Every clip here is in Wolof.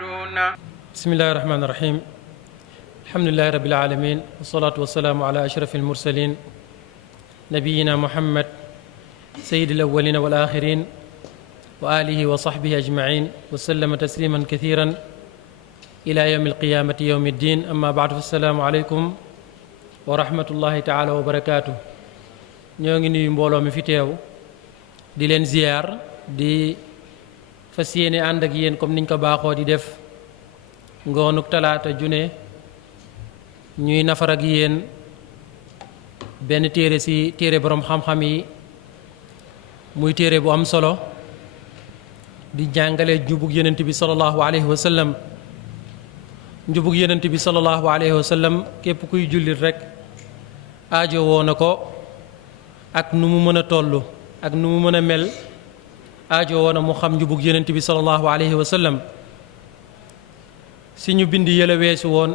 يعدون. بسم الله الرحمن الرحيم. الحمد لله رب العالمين، والصلاة والسلام على أشرف المرسلين نبينا محمد سيد الأولين والآخرين وآله وصحبه أجمعين وسلم تسليما كثيرا إلى يوم القيامة يوم الدين. أما بعد، فالسلام عليكم ورحمة الله تعالى وبركاته. ñoo ngi nuyu mbooloo mi fi teew di leen ziyaar, di fas yéene ànd ak yéen comme niñ ko baaxoo di def ngoonuk talaata june ñuy nafar ak yéen benn téere ci téere boroom xam-xam yi, muy téere bu am solo di jàngale njubug yonent bi sallallahu alayhi wa sallam. njubug yonent bi sallallahu alayhi wa sallam képp kuy jullit rekk aajo woo na ko, ak nu mu mën a toll ak nu mu mën a mel, aajo woo na mu xam njubug yonent bi sallallahu alayhi wa sallam. si ñu bind yële weesu woon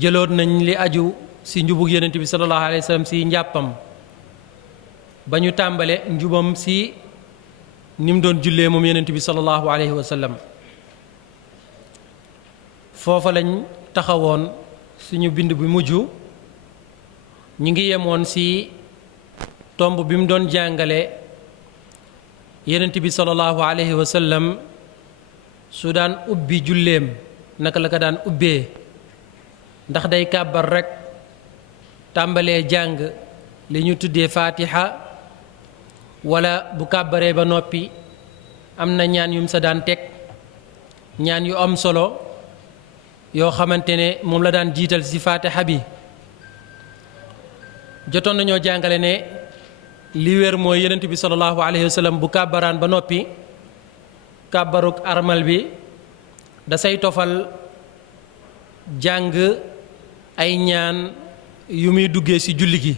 jëloon nañ li aju si njubug yonent bi sallallahu alayhi wa sallam si njàppam, ba ñu tàmbale njubam si ni mu doon jullee moom yonent bi sallallahu alayhi wa sallam. foofa lañ taxawoon suñu bind bi mujj. ñu ngi yemoon ci tomb bi mu doon jàngale yonent bi sallallahu alayhi wa sallam su daan ubbi julleem naka la ko daan ubbee, ndax day kàbbar rekk tàmbalee jàng li ñu tuddee faatiha, wala bu kàbbaree ba noppi am na ñaan yum sa daan teg, ñaan yu am solo yoo xamante ne moom la daan jiital ci faatiha bi. jotoon nañoo jàngale ne li wér mooy yonent bi sallallahu alayhi wa sallam bu kàbbaraan ba noppi, kàbbaruk armal bi da say tofal jàng ay ñaan yu muy duggee ci julli gi.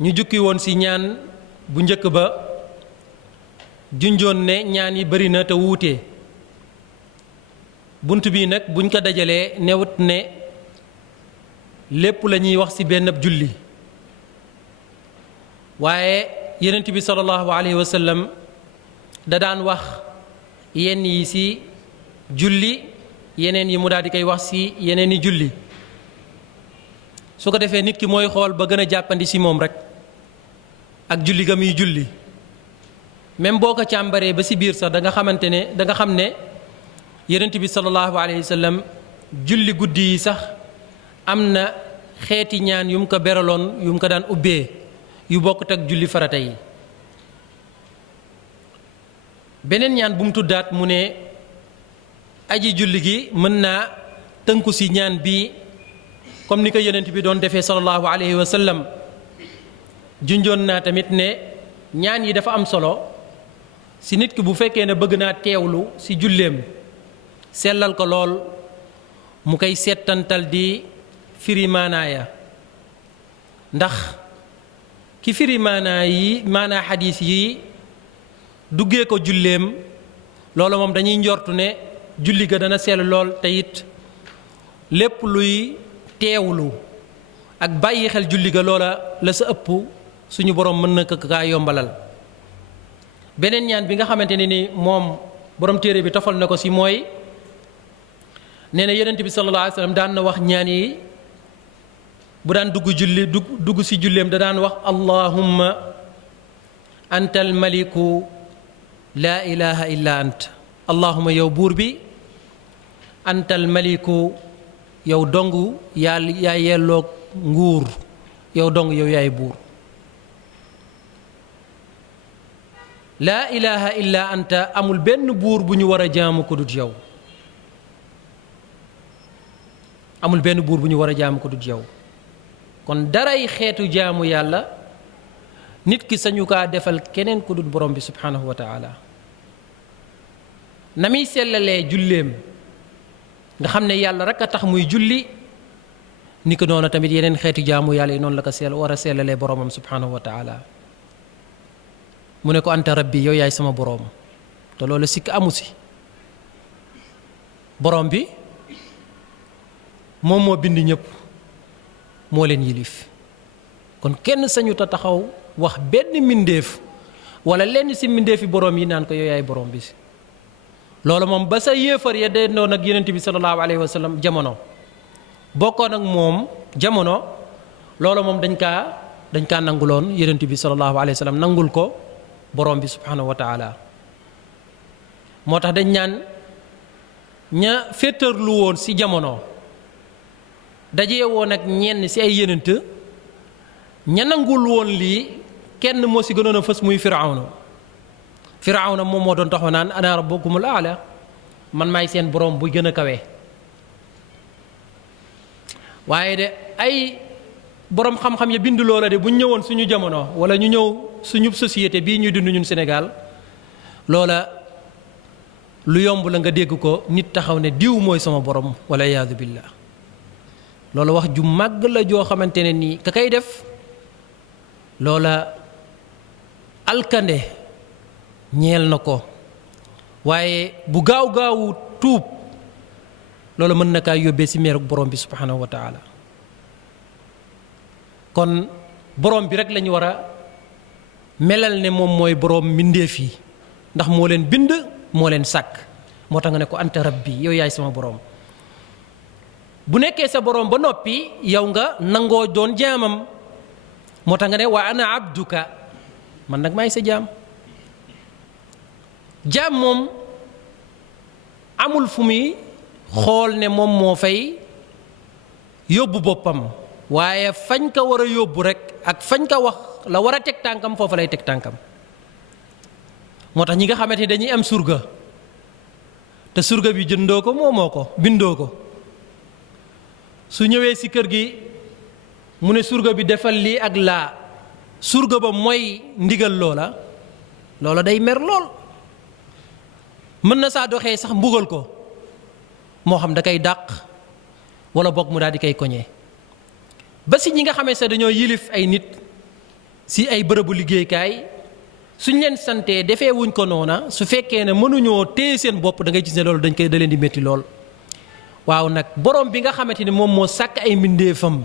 ñu jukki woon ci ñaan bu njëkk ba, junjoon ne ñaan yi bari na te wuute. bunt bii nag buñ ko dajalee newut ne lépp la ñuy wax ci benn julli, waaye yonent bi sallallahu alayhi wa sallam da daan wax yenn yi ci julli, yeneen yi mu daal di koy wax ci yeneen i julli. su ko defee nit ki mooy xool ba gën a jàppandi ci moom rekk ak julli ga muy julli. même boo ko càmbaree ba ci biir sax da nga xamante ne da nga xam ne yonent bi sallallahu alayhi wa sallam julli guddi yi sax am na xeeti ñaan yu mu ko beraloon yu mu ko daan ubbee yu bokkut ak julli farata yi. beneen ñaan bu mu tuddaat mu ne aji julli gi mën naa tënku ci ñaan bi comme ni ko yonent bi doon defee sallallahu alayhi wa sallam. junjoon naa tamit ne ñaan yi dafa am solo ci nit ki bu fekkee ne bëgg naa teewlu ci julleem, sellal ko lool, mu koy settantal di firi maanaaya. ndax ki firi maanaa xadiis yi duggee ko julleem, loolu moom dañuy njortu ne julli ga dana sell lool, te it lépp luy teewlu ak bàyyi xel julli ga loola la sa ëpp suñu borom mën na ko kaa yombalal. beneen ñaan bi nga xamante ne ni moom borom téere bi tofal na ko ci mooy nee na yonent bi sallallahu alayhi wa sallam daan na wax ñaan yi bu daan dugg ci julleem, da daan wax allahumma anta almaliku laa ilaha illa ant. allahumma yow buur bi, anta almaliku yow dong yaa yelloog nguur, yow dong yow yaay buur. laa ilaha illa anta, amul benn buur bu ñu war a jaamu ko dut yow. amul benn buur bu ñu war a jaamu ko dut yow. kon daray xeetu jaamu yàlla nit ki sañu kaa defal keneen ku dut borom bi subhanahu wa taala. na muy sellalee julleem nga xam ne yàlla rek a tax muy julli, ni ko noonu tamit yeneen xeetu jaamu yàlla yi noonu la ko war a sellalee boromam subhanahu wa taala. mu ne ko anta rabbi, yow yaay sama borom, te loolu sikk amu si. borom bi moom moo bind ñëpp, moo leen yilif. kon kenn sañu ta taxaw wax benn mbindéef wala lenn si mbindeefi borom yi naan ko yow yaay borom bi si loolu moom ba sa yéefar ya dee noon ak yonent bi sallallahu alayhi wa sallam jamono bokkoon ak moom jamono loolu moom dañ kaa nanguloon yonent bi sallallahu alayhi wa sallam nangul ko borom bi subhanahu wa taala moo tax dañ ñaan ña féetarlu woon si jamono dajee woon ak ñenn si ay yonent ña nangul woon lii kenn moo si gënoon a fës muy firawna moom moo doon taxaw naan ana rabbukumul aala man maay seen borom bu gën a kawe waaye de ay borom xam-xam ya bind loola de bu ñu ñëwoon suñu jamono wala ñu ñëw suñu société bii ñuy dund ñun Sénégal loola lu yomb la nga dégg ko nit taxaw ne diw mooy sama borom wala iyaadu billah loola wax ju màgg la joo xamante ne nii ka kay def loola alkande ñeel na ko waaye bu gaaw tuub loolu mën na kaa yóbbee si meerug borom bi subhanahu wa taala kon borom bi rek lañu war a melal ne moom mooy borom mbindeef yi ndax moo leen bind moo leen sàkk moo tax nga ne ko anta rabbi yow yaay sama borom bu nekkee sa borom ba noppi yow nga nangoo doon jaamam moo tax nga ne wa ana abduka man nag maay sa jaam moom amul fu muy xool ne moom moo fay yóbbu boppam waaye fañ ko war a yóbbu rek ak fañ ko wax la war a teg tànkam foofa lay teg tànkam moo tax ñi nga xamante ni dañuy am surga te surga bi jëndoo ko moomoo ko bindoo ko su ñëwee ci kër gi mu ne surga bi defal lii ak laa surga ba mooy ndigal loola day mer lool mën na saa doxee sax mbugal ko moo xam da koy dàq wala boog mu daal di koy koñee ba si ñi nga xamee sax dañoo yilif ay nit si ay bërëbu liggéeykaay suñ leen santee defee wuñ ko noona su fekkee ne mënuñoo téye seen bopp da ngay gis ne loolu da leen di métti lool waaw nag borom bi nga xamante ni moom moo sàkk ay mbindeefam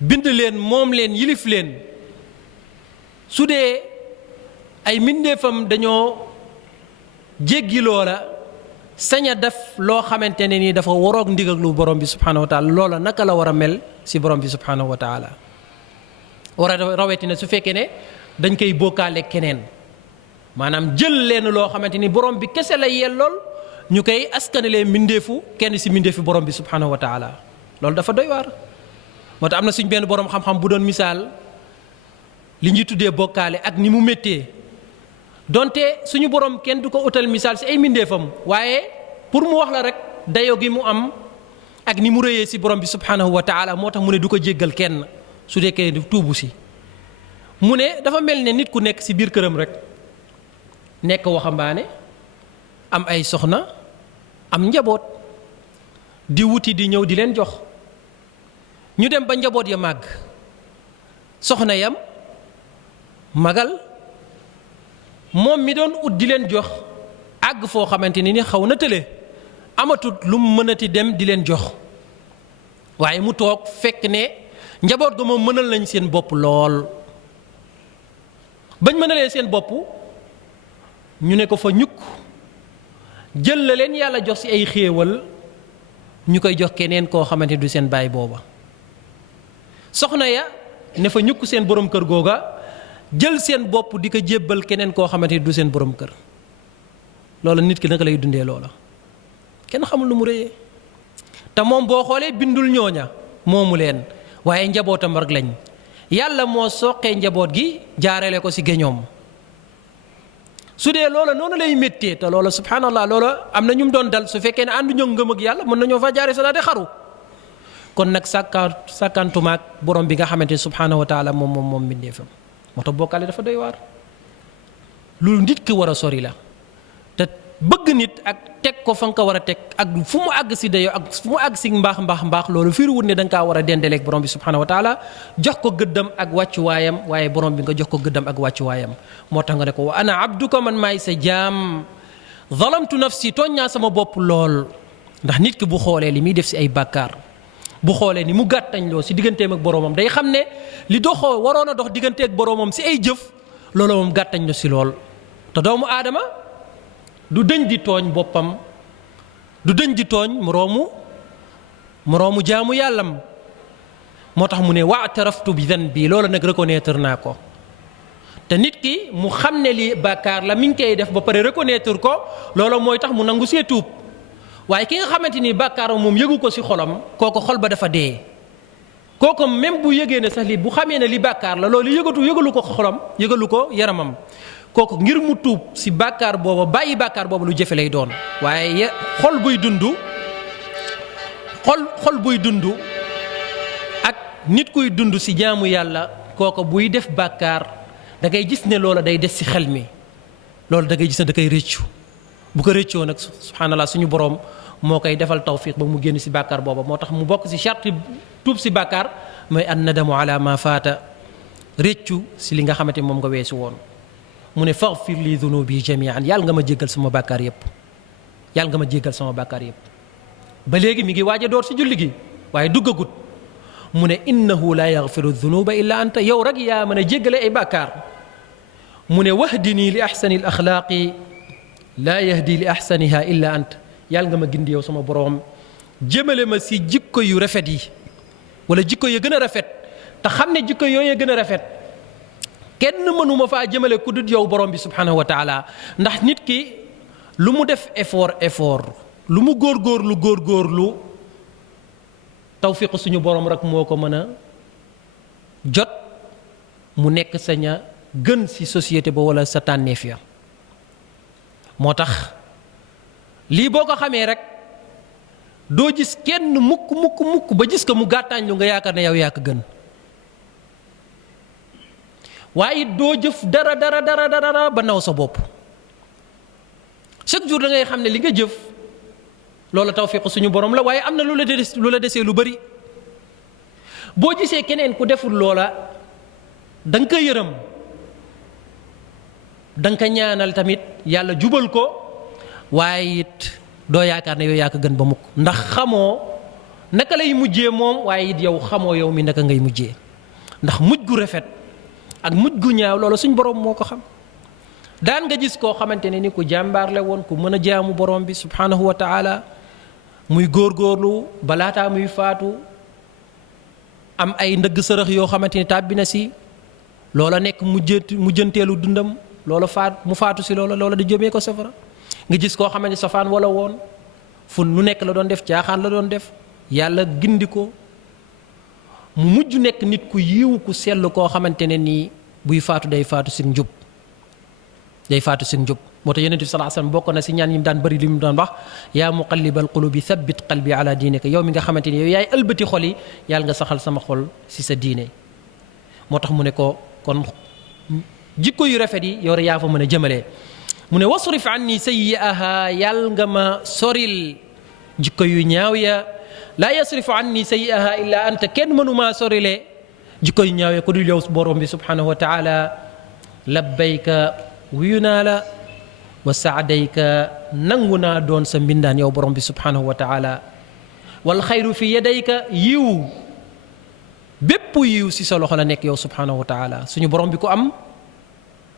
bind leen moom leen yilif leen su dee ay mbindeefam dañoo jéggi loola sañ a def loo xamante ne nii dafa waroog ndigal lu borom bi subhanahu wa taala loola naka la war a mel si borom bi subhanahu wa taala war a rawetina su fekkee ne dañ koy bokkaale keneen maanaam jël leen loo xamante ni borom bi kese la yellool ñu koy askanelee mbindeefu kenn si mbindeefu borom bi subhanahu wa taala loolu dafa doy waar moo tax am na suñ benn borom xam-xam bu doon misaal li ñuy tuddee bokkaale ak ni mu méttee donte suñu borom kenn du ko utal misaal si ay mbindeefam waaye pour mu wax la rek dayo gi mu am ak ni mu rëyee si borom bi subhanahu wa taala moo tax mu ne du ko jéggal kenn su deekee tuubu si mu ne dafa mel ne nit ku nekk si biir këram rek nekk waxambaane am ay soxna am njaboot di wuti di ñëw di leen jox ñu dem ba njaboot ya màgg soxna yam magal moom mi doon ut di leen jox àgg foo xamante ni xaw na tële amatut lu mu mënati dem di leen jox waaye mu toog fekk ne njaboot ga moom mënal nañ seen bopp lool bañ mënalee seen bopp ñu ne ko fa ñukk jël la leen yàlla jox ci ay xéewal ñu koy jox keneen koo xamante du seen baay booba soxna ya ne fa ñukk seen borom kër googa jël seen bopp di ko jébbal keneen koo xamante du seen borom kër loola nit ki naka lay dundee loola kenn xamul lu mu rëyee te moom boo xoolee bindul ñooña moomu leen waaye njabootam rek lañ yàlla moo soqee njaboot gi jaarale ko ci géñoom su dee loola noonu lay méttee te loola subhanallah loola am na ñu mu doon dal su fekkee ne àndu ñoo ngëm ak yàlla mën nañoo fa jaare sa daal di xaru kon nag sàkkantumaak borom bi nga xamante subhanahu wa taala moom mbindeefam moo tax bokkaale dafa doy waar lu nit ki war a sori la te bëgg nit ak teg ko fa nga ko war a teg ak fu mu àgg si dayoo ak fu mu àgg si mbaax loolu firiwut ne da nga kaa war a dendaleeg borom bi subhanahu wa taala jox ko gëddam ak wàccuwaayam waaye borom bi nga jox ko gëddam ak wàccuwaayam moo tax nga ne ko wa ana abduka man maay sa jaam zalamtu nafsi tooñ naa sama bopp lool ndax nit ki bu xoolee li muy def si ay bàkkaar bu xoolee ni mu gàttañ loo si digganteem ak boromam day xam ne li doxoo waroon a dox digganteeg boromam si ay jëf loolu moom gàttañ na si lool te doomu aadama du dëñ di tooñ boppam du dëñ di tooñ moroomu jaamu yàllam moo tax mu ne wa'taraftu bi danbi loolu nag reconnaître naa ko te nit ki mu xam ne li bàkkaar la mi ngi koy def ba pare reconnaître ko loolu mooy tax mu nangu see tuub waaye ki nga xamante ni bàkkaaram moom yëgu ko si xolam kooku xol ba dafa dee kooku même bu yëgee ne sax li bu xamee ne li bàkkaar la loolu yëgalu ko xolam yëgalu ko yaramam kooku ngir mu tuub si bàkkaar booba bàyyi bàkkaar booba lu jëfe lay doon waaye xol buy dund ak nit kuy dund si jaamu yàlla kooku buy def bàkkaar da ngay gis ne loola day des si xel mi loolu da ngay gis ne da koy rëccu bu ko rëccoo nag subhanallah suñu borom moo koy defal tawfiq ba mu génn si bàkkaar booba moo tax mu bokk si charte tuub si bàkkaar mooy an nadamu ala ma faata rëccu si li nga xamante moom nga weesu woon mu ne faghfir li dunubi jamian yàlla nga ma jéggal sama bàkkaar yépp yàlla nga ma jéggal sama bàkkaar yépp ba léegi mi ngi waaj a door si julli gi waaye duggagut mu ne innahu la yaghfiru dunuba illa anta yow rek yaa mën a jéggale ay bàkkaar mu ne wahdini li ahsani al axlaaqi laa yahdi li ahsaniha illa ant yàlla nga ma gindi yow sama boroom jëmale ma si jikko yu rafet yi wala jikko ya gën a rafet te xam ne jikko yooyu gën a rafet kenn mënuma faa jëmale ku dut yow borom bi subhanahu wa taala ndax nit ki lu mu def effort lu mu góorgóorlu tawfiq suñu borom rek moo ko mën a jot mu nekk sa ña gën si société ba wala sa tànneef ya moo tax lii boo ko xamee rek doo gis kenn mukk ba gis ko mu gàttaañ lu nga yaakaar ne yow yaa ko gën waaye doo jëf dara ba naw sa bopp chaque jour da ngay xam ne li nga jëf loolu tawfiq suñu borom la waaye am na lu la desee lu bari boo gisee keneen ku deful loola da nga ko yërëm da nga ko ñaanal tamit yàlla jubal ko waaye it doo yaakaar ne yow yaa ko gën ba mukk ndax xamoo naka lay mujjee moom waaye it yow xamoo yow mi naka ngay mujjee ndax mujj gu rafet ak mujj gu ñaaw loolu suñ borom moo ko xam daan nga gis koo xamante ne ni ku jàmbaar la woon ku mën a jaamu borom bi subhanahu wa taala muy góorgóorlu balaataa muy faatu am ay ndëgg sërëx yoo xamante ni tàbbi na si loola nekk mujjanteelu dundam loola mu faatu si loola di jëmee ko safara nga gis koo xamante safaan wala woon fu lu nekk la doon def caaxaan la doon def yàlla gindi ko mu mujj nekk nit ku yiw ku sell koo xamante ne nii buy faatu day faatu si njub moo tax yonent bi sallallahu alayhi wasallam bokk na si ñaan yi mu daan bëri li mu daan wax yaa muqallibal qulubi thabbit qalbi ala diinika yow mi nga xamante ni yow yaay ëlbati xol yi yàlla nga saxal sama xol si sa diine moo tax mu ne ko kon jikko yu rafet yi yow rek yaa fa mën a jëmalee mu ne wasrif anni sayyi'aha yàlla nga ma soril jikko yu ñaaw ya laa yasrifu anni sayyi'aha illa anta kenn mënumaa sorile jikko yu ñaaw ya ko dul yow borom bi subhanahu wa taala labbayka wuyu naa la wa saadayka nangu naa doon sa mbindaan yow borom bi subhanahu wa taala wal xayru fi yadayka yiw bépp yiw si sa loxo la nekk yow subhanahu wa taala suñu borom bi ko am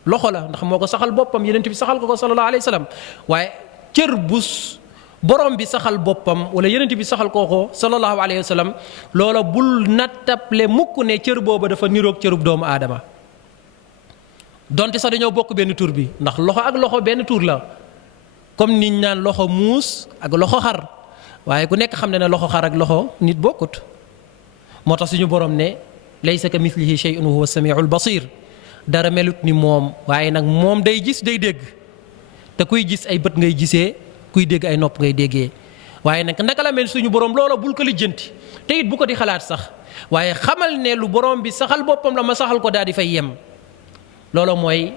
loxo la ndax moo ko saxal boppam yonent bi saxal ko sallallahu alayhi wa sallam waaye cër bu borom bi saxal boppam wala yonent bi saxal ko sallallahu alayhi wa sallam loola bul nattable mukk ne cër booba dafa niroog cërub doomu aadama donte sax dañoo bokk benn tur bi ndax loxo ak loxo benn tur la comme niñ naan loxo muus ak loxo xar waaye ku nekk xam ne ne loxo xar ak loxo nit bokkut moo tax suñu borom ne laysa ka mithlihi shay'un wa huwa samiul basir dara melut ni moom waaye nag moom day gis day dégg te kuy gis ay bët ngay gisee kuy dégg ay nopp ngay déggee waaye nag naka la mel suñu borom loola bul ko lijjanti te it bu ko di xalaat sax waaye xamal ne lu borom bi saxal boppam la ma saxal ko daal di fay yem loolu mooy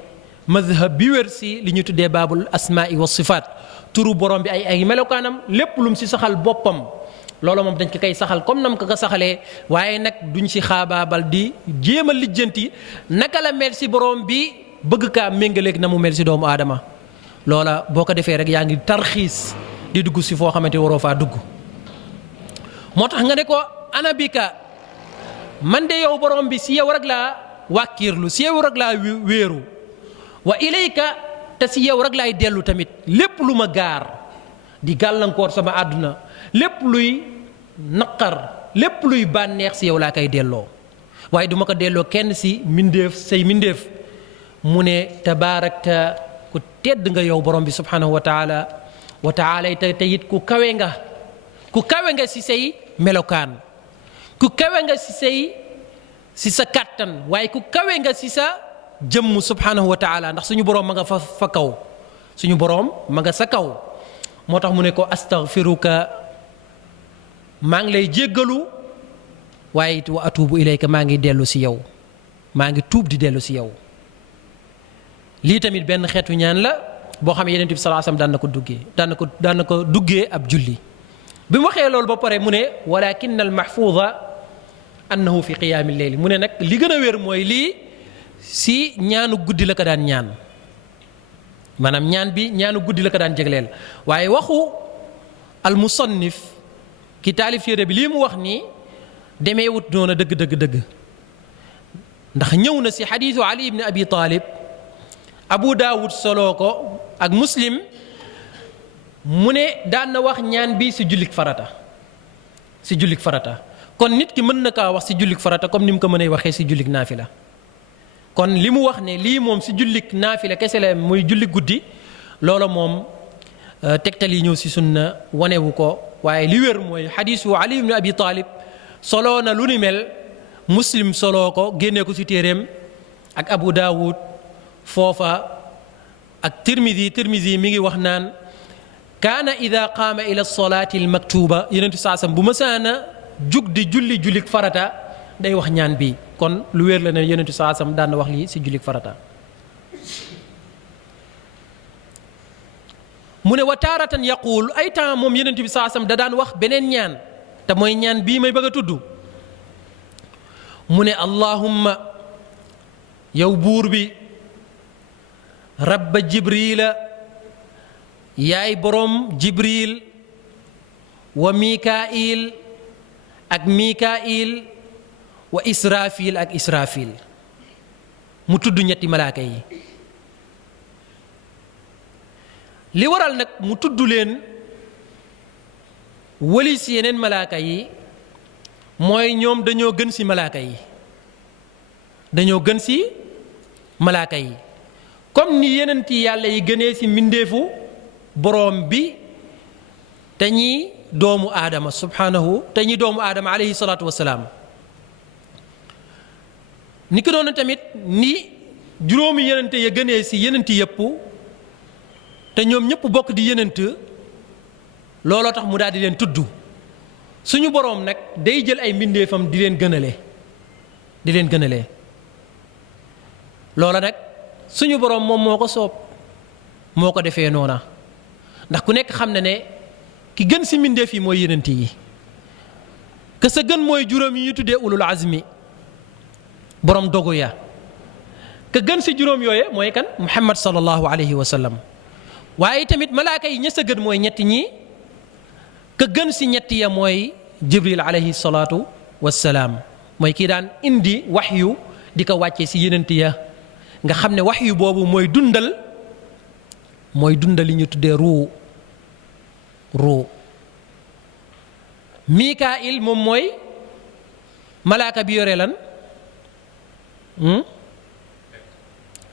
madhab bi wér si li ñu tuddee baabul asmaai wa sifaat turu borom bi ay melokaanam lépp lum si saxal boppam loolu moom dañ ko koy saxal comme nam ko saxalee waaye nag duñ si xaabaabal di jéem a lijjanti naka la mel si borom bi bëgg kaa méngaleeg na mu mel si doomu aadama loola boo ko defee rek yaa ngi tarxiis di dugg si foo xamante waroo faa dugg moo tax nga ne ko anabika man de yow borom bi si yow rek laa wàkkiirlu si yow rek laa wéeru wa ilayka te si yow rek laay dellu tamit lépp lu ma gaar di gàllankoor sama àdduna lépp luy naqar lépp luy bànneex si yow laa koy delloo waaye duma ko delloo kenn si mbindéef say mbindéef mu ne tabaarakta ku tedd nga yow borom bi subhanahu wa taala te it ku kawe nga si say melokaan ku kawe nga si sa kàttan waaye ku kawe nga si sa jëmm subhanahu wa taala ndax suñu boroom ma nga fa kaw suñu boroom ma nga sa kaw moo tax mu ne ko astaghfiruka maa ngi lay jéggalu waaye it wa atuubu ilayka maa ngi dellu si yow maa ngi tuub di dellu si yow lii tamit benn xeetu ñaan la boo xam ne Yonent bi sallallahu alayhi wasallam daan na ko duggee ab julli bi mu waxee loolu ba pare mu ne walakin al mahfuuza annahu fi qiyaami leyli mu ne nag li gën a wér mooy lii si ñaanu guddi la ko daan ñaan maanaam ñaan bi ñaanu guddi la ko daan jegleel waaye waxu al musannif ki taalif téere bi lii mu wax nii demee wut noona dëgg ndax ñëw na si xadiisu Ali ibn Abi Talib Abu Daawud soloo ko ak Muslim mu ne daan na wax ñaan bi si jullik farata kon nit ki mën na kaa wax si jullik farata comme ni mu ko mënee waxee si jullik naafila kon li mu wax ne lii moom si jullik naafila kese la muy jullik guddi loola moom tegtal yi ñëw si sunna wanewu ko waaye li wér mooy xadiisu Ali ibn Abi Talib soloo na lu ni mel Muslim soloo ko génnee ko si téeréem ak Abu Daawud foofa ak Tirmidi mi ngi wax naan kaana ida qaama ila solaati almaktuba Yonent bi saasam bu mësaana jug di jullik farata day wax ñaan bi kon lu wér la ne Yonent bi saasam daan na wax lii si jullik farata mu ne wa taaratan yaquul ay temps moom Yonent bi saasam da daan wax beneen ñaan te mooy ñaan bii may bëgg a tudd mu ne allahumma yow buur bi rabba jibrila yaay boroom jibril wa mikail ak mikail wa israfil ak israfil mu tudd ñetti malaaka yi li waral nag mu tudd leen walis yeneen malaaka yi mooy ñoom dañoo gën ci malaaka yi comme ni yenenti yàlla yi gënee ci mbindeefu boroom bi te ñi doomu aadama alayhi salaatu wassalaam ni ko doon tamit ni juróomi yenente ya gënee ci yenenti yëpp te ñoom ñëpp bokk di yenent looloo tax mu daal di leen tudd suñu boroom nag day jël ay mbindeefam di leen gënale loola nag suñu boroom moom moo ko soob moo ko defee noona ndax ku nekk xam na ne ki gën ci mbindeef yi mooy yenent yi ke sa gën mooy juróom yi ñu tuddee ulul azmi boroom dogu ya ke gën ci juróom yooye mooy kan Muhammad sallallahu alayhi wa sallam waaye tamit malaaka yi ña sa gën mooy ñetti ñi ka gën ci ñetti ya mooy Jibril alayhi salaatu wassalaam mooy kii daan indi waxyu di ko wàccee ci yenent ya nga xam ne waxyu boobu mooy dundal li ñu tuddee ruu Mikaayil moom mooy malaaka bi yore lan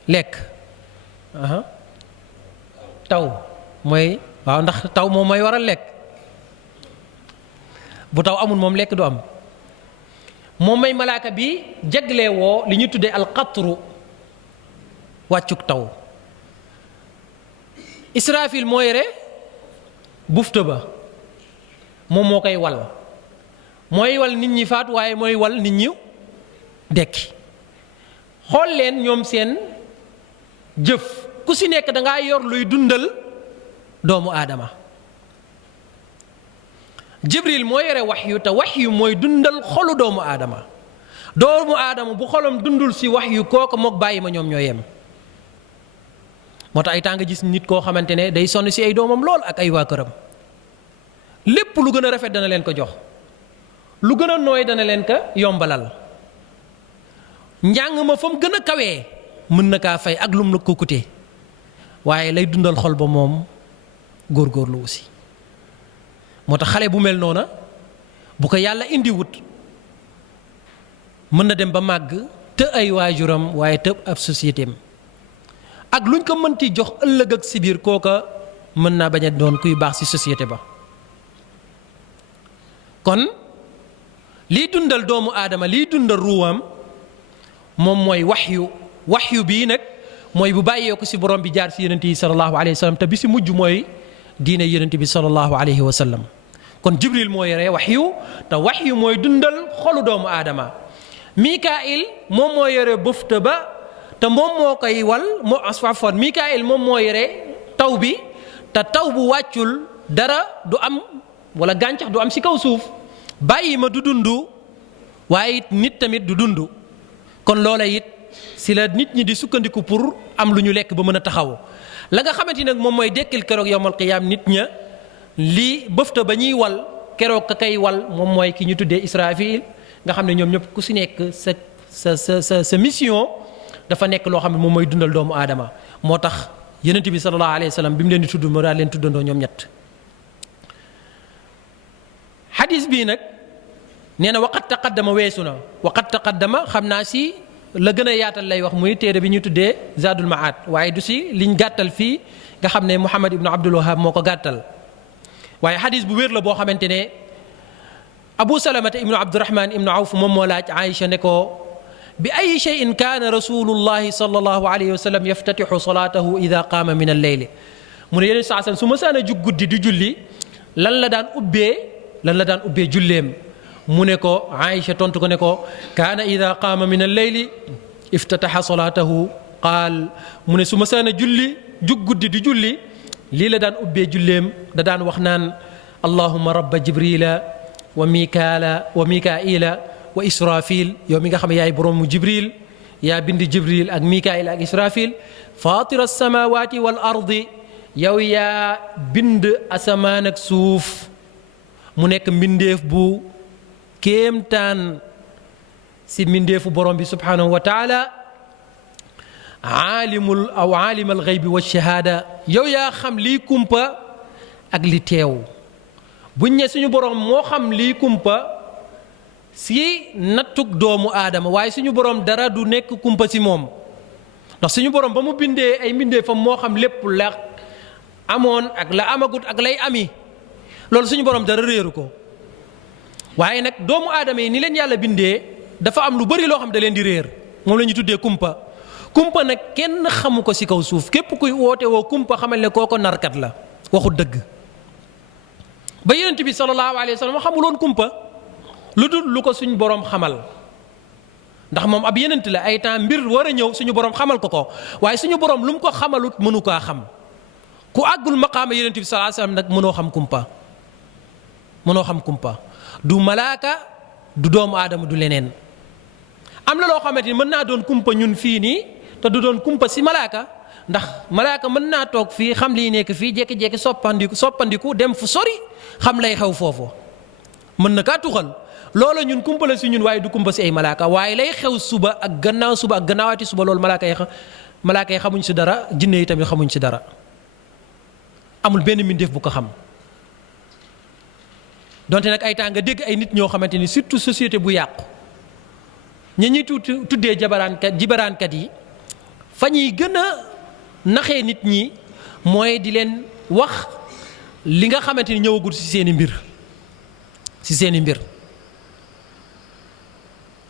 lekk taw mooy waaw ndax taw moom mooy waral lekk bu taw amul moom lekk du am moom may malaaka bi jaglee woo li ñu tuddee alqatru wàccuk taw Israfil moo yore bufta ba moom moo koy wal mooy wal nit ñi faatu waaye mooy wal nit ñi dekki xool leen ñoom seen jëf ku ci nekk dangaa yor luy dundal doomu aadama Jibril moo yore waxyu te waxyu mooy dundal xolu doomu aadama bu xolam dundul ci waxyu kooku mook bàyyi ma ñoom ñoo yem moo tax ay temps nga gis nit koo xamante ne day sonn ci ay doomam lool ak ay waa këram lépp lu gën a rafet dana leen ko jox lu gën a nooy dana leen ko yombalal njàng ma fa mu gën a kawee mën na kaa fay ak lum la ko coûté waaye lay dundal xol ba moom góorgóorlu aussi moo tax xale bu mel noona bu ko yàlla indi wut mën na dem ba màgg te ay waajuram waaye te ab société am ak luñ ko mënti jox ëllëg ak si biir kooka mën naa bañ a doon kuy baax ci société ba. kon liy dundal doomu aadama liy dundal ruuwam moom mooy waxyu bii nag mooy bu bàyyee ko ci borom bi jaar ci yonent yi sallallahu alayhi wa sallam te bi ci mujj mooy diine yonent bi sallallahu alayhi wa sallam kon Jibril moo yore waxyu te waxyu mooy dundal xolu doomu aadama. Mikaayil moom moo yore bëfta ba te moom moo koy wal moo asfafoon Mikaayil moom moo yore taw bi te taw bu wàccul dara du am wala gàncax du am ci kaw suuf bàyyi ma du dund waaye it nit tamit du dund kon loola it ci la nit ñi di sukkandiku pour am lu ñu lekk ba mën a taxaw la nga xamante nag moom mooy dekkil keroog yawmal qiyaam nit ña lii bëfta ba ñuy wal keroog ka kay wal moom mooy ki ñu tuddee Israafil nga xam ne ñoom ñëpp ku ci nekk sa mission dafa nekk loo xam ne moom mooy dundal doomu aadama moo tax yonent bi sallallahu alayhi wa sallam bi mu leen di tudd ma daal leen tuddandoo ñoom ñett. xadis bii nag nee na waqat taqaddama weesu na waqat taqaddama xam naa ci la gën a yaatal lay wax muy téere bi ñuy tuddee Zadul Maad waaye du ci liñ gàttal fii nga xam ne Muhammad ibnu Abdul Wahhab moo ko gàttal waaye xadis bu wér la boo xamante ne. Abu Salamata ibnu Abdurahman ibnu Awf moom moo laaj Aïcha ne ko bi ay cheyin kaana rasulullahi sallallahu alayhi wa sallam yaftatixu salaatahu ida qaama min alleyli mu ne yeneen saa su ma saan a jug guddi di julli lan la daan ubbee julleem mu ne ko Aïcha tontu ko ne ko kaana ida qaama min alleyli iftataxa salaatahu qaal mu ne su ma saan a julli jug guddi di julli lii la daan ubbee julleem da daan wax naan allahumma rabba jibrila wa mikaila wa israfil yow mi nga xam ne yaay boroomu jibril yaa bind jibril ak mikail ak israfil fatira alsamawati wal ardi yow yaa bind asamaan ak suuf mu nekk mbindeef bu kéemtaan si mbindeefu borom bi subhanahu wa taala aalimal ghaybi wa shahaada yow yaa xam lii kumpa ak li teew buñ ne suñu borom moo xam lii kumpa si nattug doomu aadama waaye suñu borom dara du nekk kumpa si moom ndax suñu borom ba mu bindee ay mbindeefam moo xam lépp la amoon ak la amagut ak lay ami loolu suñu borom dara réeru ko waaye nag doomu aadama yi ni leen yàlla bindee dafa am lu bari loo xam da leen di réer moom la ñu tuddee kumpa kumpa nag kenn xamu ko si kaw suuf képp kuy woote woo kumpa xamal ne kooko narkat la waxu dëgg ba yonent bi sallallahu alayhi wa sallam xamuloon kumpa lu dul lu ko suñu borom xamal ndax moom ab yonent la ay temps mbir war a ñëw suñu borom xamal ko ko waaye suñu borom lu mu ko xamalut mënu kaa xam ku àggul maqaama yonent bi sallallahu alayhi wa sallam nag mënoo xam kumpa du malaaka du doomu aadama du leneen am na loo xamante ni mën naa doon kumpa ñun fii nii te du doon kumpa si malaaka ndax malaaka mën naa toog fii xam lii nekk fii jékki-jékki soppandiku dem fu sori xam lay xew foofu mën na kaa tuxal loola ñun kumpa la si ñun waaye du kumpa si ay malaaka waaye lay xew suba ak gannaawaati suba loolu malaaka yi xamuñ si dara jinne yi tamit xamuñ si dara amul benn mbindeef bu ko xam donte nag ay temps nga dégg ay nit ñoo xamante ni surtout société bu yàqu ñi tuddee jibaraankat yi fa ñuy gën a naxee nit ñi mooy di leen wax li nga xamante ni ñëwagul ci seeni mbir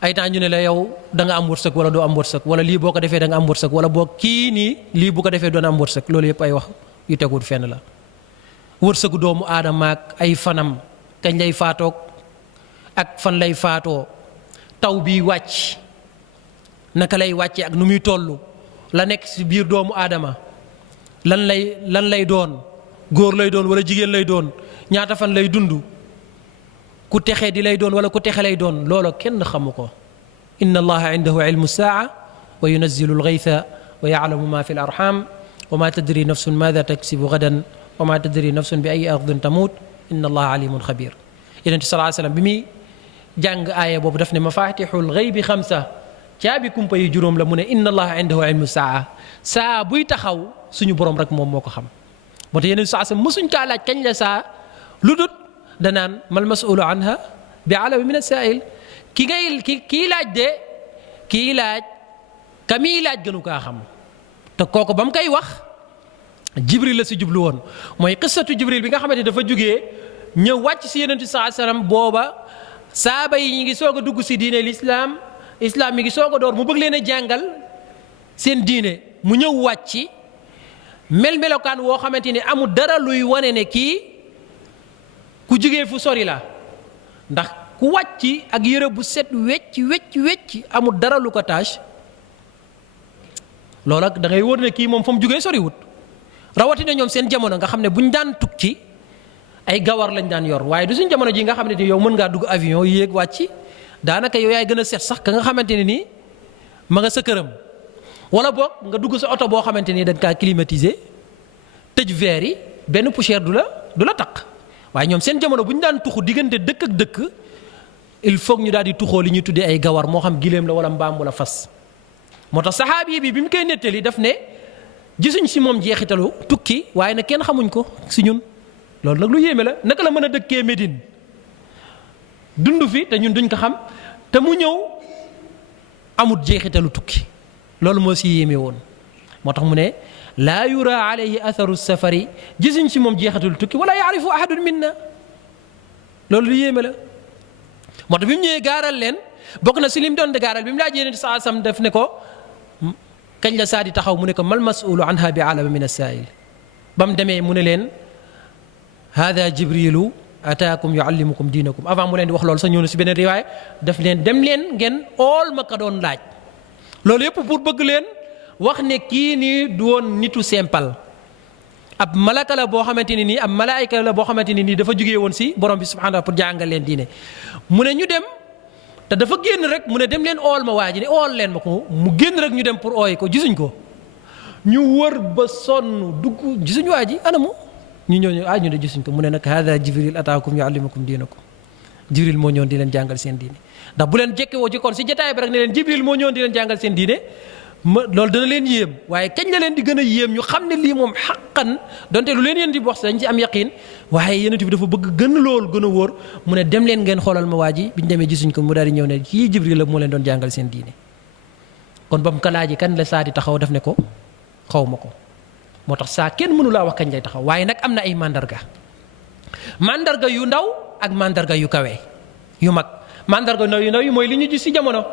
ay temps ñu ne la yow da nga am wërsëg wala doo am wërsëg wala lii boo ko defee da nga am wërsëg wala boo kii nii lii bu ko defee doon am wërsëg loolu yëpp ay wax yu tegul fenn la wërsëgu doomu aadama ak ay fanam kañ lay faatoog ak fan lay faatoo taw bi wàcc naka lay wàcce ak nu muy toll la nekk ci biir doomu aadama lan lay doon góor lay doon wala jigéen lay doon ñaata fan lay dund ku texe di lay doon wala ku texe lay doon loolu kenn xamu ko inna allaha indahu ilmu saa wa yunazzilu alghaytha wa ya'lamu ma fi al-arham wa ma tadri nafsun madha taksibu gadan wa ma tadri nafsun bi ayyi ardin tamut inna allaha alimun xabir yonent bi sallallahu alayhi wasallam bi muy jàng aaya boobu daf ne mafatihul ghaybi xamsa caabi kumpa yi juróom la mu ne inna allaha indahu ilmu saa buy taxaw suñu borom rek moom moo ko xam moo tax yeneen saa sa mësuñ kaa laaj kañ la saa lu dut danaan mal mas'ulu anha bi alami min as-sa'il kii laaj de kii laaj ka miy laaj gënu kaa xam te kooku ba mu koy wax jibril la si jublu woon mooy qissatu jibril bi nga xamante dafa jógee ñëw wàcc si yonent bi sallallahu alayhi wasallam booba saaba yi ñi ngi soog a dugg si diine l'islam mi ngi soog a door mu bëgg leen a jàngal seen diine mu ñëw wàcc melokaan woo xamante ni amul dara luy wane ne kii ku jógee fu sori la ndax ku wàcc ak yére bu set wecc amul dara lu ko tâche loolu ak da ngay wóor ne kii moom fa mu jógee soriwut rawatina ñoom seen jamono nga xam ne buñ daan tukki ay gawar lañ daan yor waaye du suñ jamono ji nga xam ne yow mën ngaa dugg avion yéeg wàcc daanaka yow yaay gën a set sax ka nga xamante ne nii ma nga sa këram wala boog nga dugg sa oto boo xamante ni dañ kaa climatiser tëj verre yi benn poussière du la taq waaye ñoom seen jamono bu ñu daan tuxu diggante dëkk ak dëkk il faut ñu daal di tuxoo li ñuy tuddee ay gawar moo xam giléem la wala mbaam wala fas moo tax saxaabi bi mu koy nettali daf ne gisuñ si moom jeexitalu tukki waaye nag kenn xamuñ ko si ñun loolu nag lu yéeme la naka la mën a dëkkee Médine dund fi te ñun duñ ko xam te mu ñëw amut jeexitalu tukki loolu moo si yéeme woon moo tax mu ne laa yura alayhi atharu safari gisuñ si moom jeexitalu tukki wala yaarifu ahadun minna loolu lu yéeme la moo tax bi mu ñëwee gaaral leen bokk na si lim doon de gaaral bi mu laaj yéen saa sam def ne ko kañ la saa di taxaw mu ne ko mal mas'ulu anha bi alama min as-sa'il ba mu demee mu ne leen hada jibrilu ataakum yuallimukum diinakum avant mu leen di wax loolu sax ñëw na si beneen riwaaya daf leen dem leen ngeen ool ma ka doon laaj loolu yëpp pour bëgg leen wax ne kii nii du woon nitu simple ab malaka la boo xamante ne nii ab malaayika la boo xamante ne nii dafa jógee woon si borom bi subhanahu wa ta'ala pour jàngal leen diine mu ne ñu dem te dafa génn rek mu ne dem leen ool ma waa ji ne ool leen ma ko mu génn rek ñu dem pour ooy ko gisuñ ko ñu wër ba sonn dugg gisuñ waa ji anamu ñu ñëw ñu de gisuñ ko mu ne nag hada jibril ataakum yuallimukum diinakum jibril moo ñëwoon di leen jàngal seen diine ndax bu leen jekke woo ci kon si jotaay bi rek ne leen jibril moo ñëwoon di leen jàngal seen diine loolu dana leen yéem waaye kañ la leen di gën a yéem ñu xam ne lii moom xaqan donte lu leen yéen di wax dañ ci am yaqin waaye yonent bi dafa bëgg gën lool gën a wóor mu ne dem leen ngeen xoolal ma waa ji bi ñu demee gisuñ ko mu daal di ñëw ne kii jibril la moo leen doon jàngal seen diine kon ba mu ko laajee kan la saa di taxaw def ne ko xaw ma ko moo tax saa kenn mënu laa wax kañ lay taxaw waaye nag am na ay mandarga yu ndaw ak mandarga yu kawe yu mag mandarga yu ndaw yi mooy li ñu gis ci jamono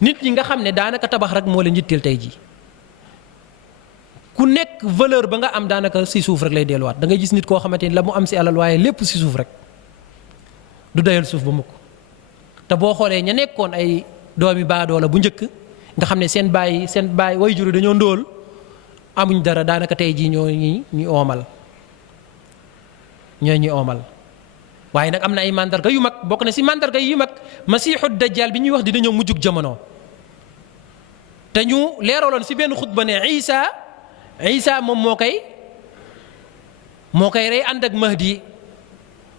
nit ñi nga xam ne daanaka tabax rek moo leen yitteel tey jii ku nekk valeur ba nga am daanaka ci suuf rek lay delluwaat da ngay gis nit koo xamante ni la mu am ci alal waaye lépp ci suuf rek du doyal suuf ba mukk te boo xoolee ña nekkoon ay doomi baadoola bu njëkk nga xam ne seen baay way juru dañoo ndóol amuñ dara daanaka tey jii ñoo ñu oomal waaye nag am na ay mandarga yu mag bokk na ci mandarga yu mag masiixu dajjal bi ñuy wax dina ñëw mujjug jamono te ñu leeraloon ci benn xutba ne Isa moom moo koy rey ànd ak Mahdi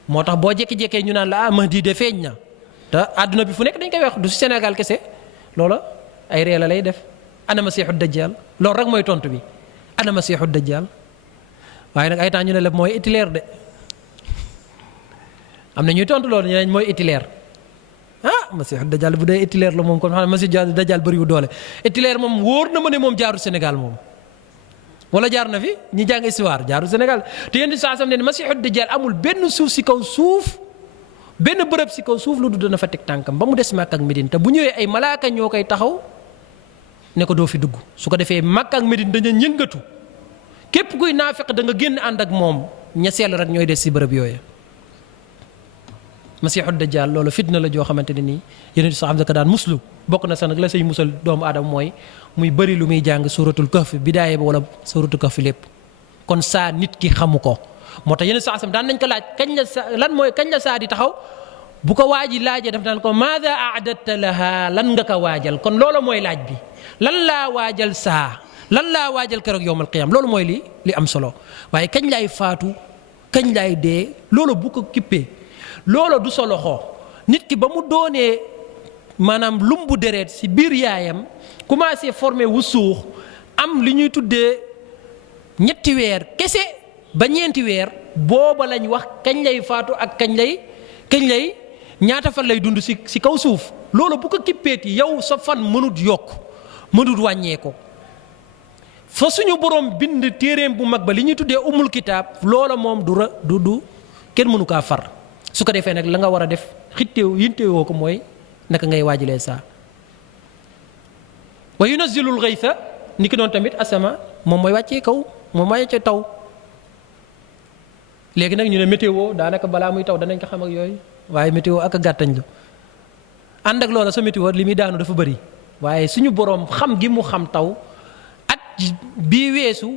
moo tax boo jékki-jékkee ñu naan la Mahdi de feeñ na te àdduna bi fu nekk dañ koy wax du ci Sénégal kese loola ay ree la lay def ana masiixu dajjal loolu rek mooy tontu bi ana masiixu dajjal waaye nag ay temps ñu ne la mooy Hitler de am na ñuy tontu loolu ñu ne mooy Hitler masiixu dajjal bu dee Hitler la moom kon xam ne masiixu dajjal bëriwu doole Hitler moom wóor na ma ne moom jaaru Sénégal moom wala jaar na fi ñi jàng histoire jaaru Sénégal te yéen di saa sam ne masiixu dajjal amul benn suuf si kaw suuf benn bërëb si kaw suuf lu du dana fa teg tànkam ba mu des Makka ak Médine te bu ñëwee ay malaaka ñoo koy taxaw ne ko doo fi dugg su ko defee Makka ak Médine dañu yëngatu képp kuy naafeq da nga génn ànd ak moom ña sell rek ñooy des si bërëb yooyu masiixu dajjal loolu fitna la joo xamante ne nii yeneen i saxaaba daan muslu bokk na sax nag la say musal doomu aadama mooy muy bëri lu muy jàng suratul kahf bidaaya ba wala suratul kahf lépp kon saa nit ki xamu ko moo tax yeneen saxaaba daan nañ ko laaj kañ la saa di taxaw bu ko waaji laajee daf naan ko maada aadatta laha lan nga ko waajal kon loolu mooy laaj bi lan laa waajal saa lan laa waajal keroog yowmal qiyaam loolu mooy li am solo waaye kañ laay faatu kañ laay dee loolu bu ko kippee loolu du solo xoo nit ki ba mu doonee maanaam lumbu deret ci biir yaayam commencé formé wu suux am li ñuy tuddee ñetti weer kese ba ñeenti weer booba lañ wax kañ lay faatu ak kañ lay ñaata fan lay dund si kaw suuf loolu bu ko kippeeti yow sa fan mënut yokk mënut wàññee ko fa suñu borom bind téeréem bu mag ba li ñuy tuddee umul kitaab loola moom du kenn mënu kaa far su ko defee nag la nga war a def yintewoo ko mooy naka ngay waajalee saa wa yunazzilul ghaytha ni ki noonu tamit asama moom mooy wàccee kaw moom mooy wàccee taw léegi nag ñu ne météo daanaka balaa muy taw danañ ko xam ak yooyu waaye météo ak a gàttañ lu ànd ak loola sa météo li muy daanu dafa bëri waaye suñu boroom xam gi mu xam taw at bii weesu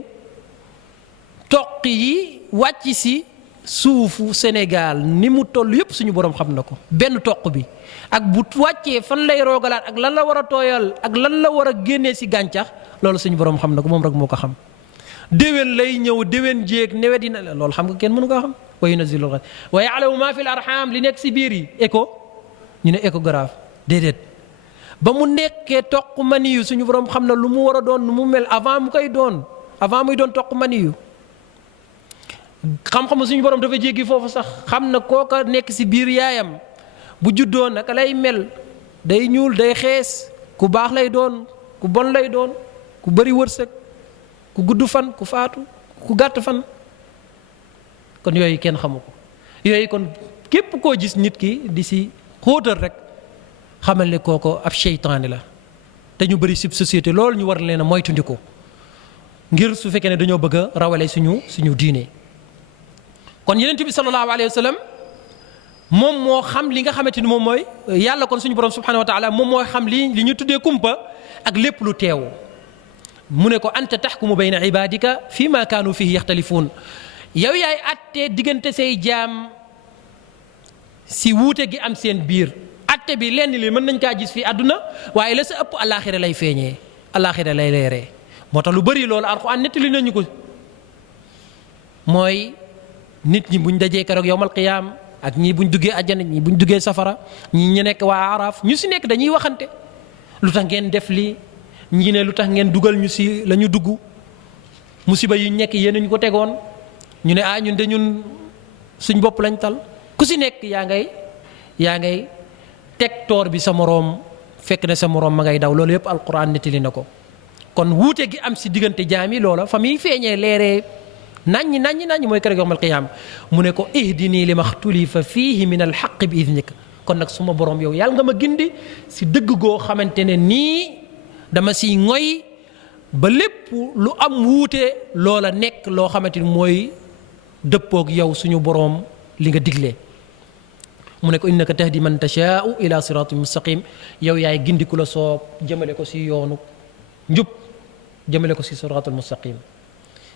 toq yi wàcc si suufu Sénégal ni mu toll yëpp suñu boroom xam na ko benn toq bi ak bu wàccee fan lay roogalaat ak lan la war a tooyal ak lan la war a génnee si gàncax loolu suñu boroom xam na ko moom rek moo ko xam déwén lay ñëw déwén jéeg newet yi na loolu xam nga kenn mënu koo xam wa yunazzilu ghayth wa ya'lamu ma fi l arham li nekk si biir yi ñu ne échographe déedéet ba mu nekkee toq maniyu suñu borom xam na lu mu war a doon nu mu mel avant muy doon toq maniyu xam-xam suñu borom dafa jéggi foofu sax xam na kooka nekk si biir yaayam bu juddoo naka lay mel day ñuul day xees ku baax lay doon ku bon lay doon ku bëri wërsëg ku gudd fan ku faatu ku gàtt fan kon yooyu kenn xamu ko yooyu kon képp koo gis nit ki di si xóotal rek xamal ne kooko ab seytaane la te ñu bëri si société loolu ñu war leen a moytundiku ngir su fekkee ne dañoo bëgg a rawale suñu diine kon yonent bi sallallahu alayhi wa sallam moom moo xam li nga xamante ni moom mooy yàlla kon suñu borom subhanahu wa taala moom mooy xam li ñu tuddee kumpa ak lépp lu teew mu ne ko anta taxkumu bayna ibadika fi ma kaanu fihi yaxtalifuun yow yaay atte diggante say jaam si wuute gi am seen biir atte bi lenn li mën nañ kaa gis fii àdduna waaye la sa ëpp alaxira lay feeñee alaxira lay leeree moo tax lu bëri loolu alxuraan nettali nañu ko mooy nit ñi buñ dajee keroog yowmal qiyaam ak ñii buñ duggee àjjana ñii buñ duggee safara ñii ñu nekk waa araaf ñu si nekk dañuy waxante lu tax ngeen def lii ñii ne lu tax ngeen dugal ñu si la ñu dugg musiba yi nekk yéen ñu ko tegoon ñu ne ñun de ñun suñ bopp lañ tal ku si nekk yaa ngay teg toor bi sa moroom fekk ne sa moroom ma ngay daw loolu yëpp alquran nettali na ko kon wuute gi am si diggante jaam yi loola fa muy feeñee leeree naññi mooy keroog yawmal qiyaama mu ne ko ihdini li maxtulifa fiihi min alxaq bi idnika kon nag suma borom yow yàlla nga ma gindi si dëgg goo xamante ne nii dama siy ngoy ba lépp lu am wuute loola nekk loo xamante ni mooy dëppoog yow suñu boroom li nga diglee mu ne ko innaka tahdi man tashaa'u ila siraatin mustaqim yow yaay gindi ku la soob jëmale ko si yoonu njub jëmale ko si siraatul mustaqim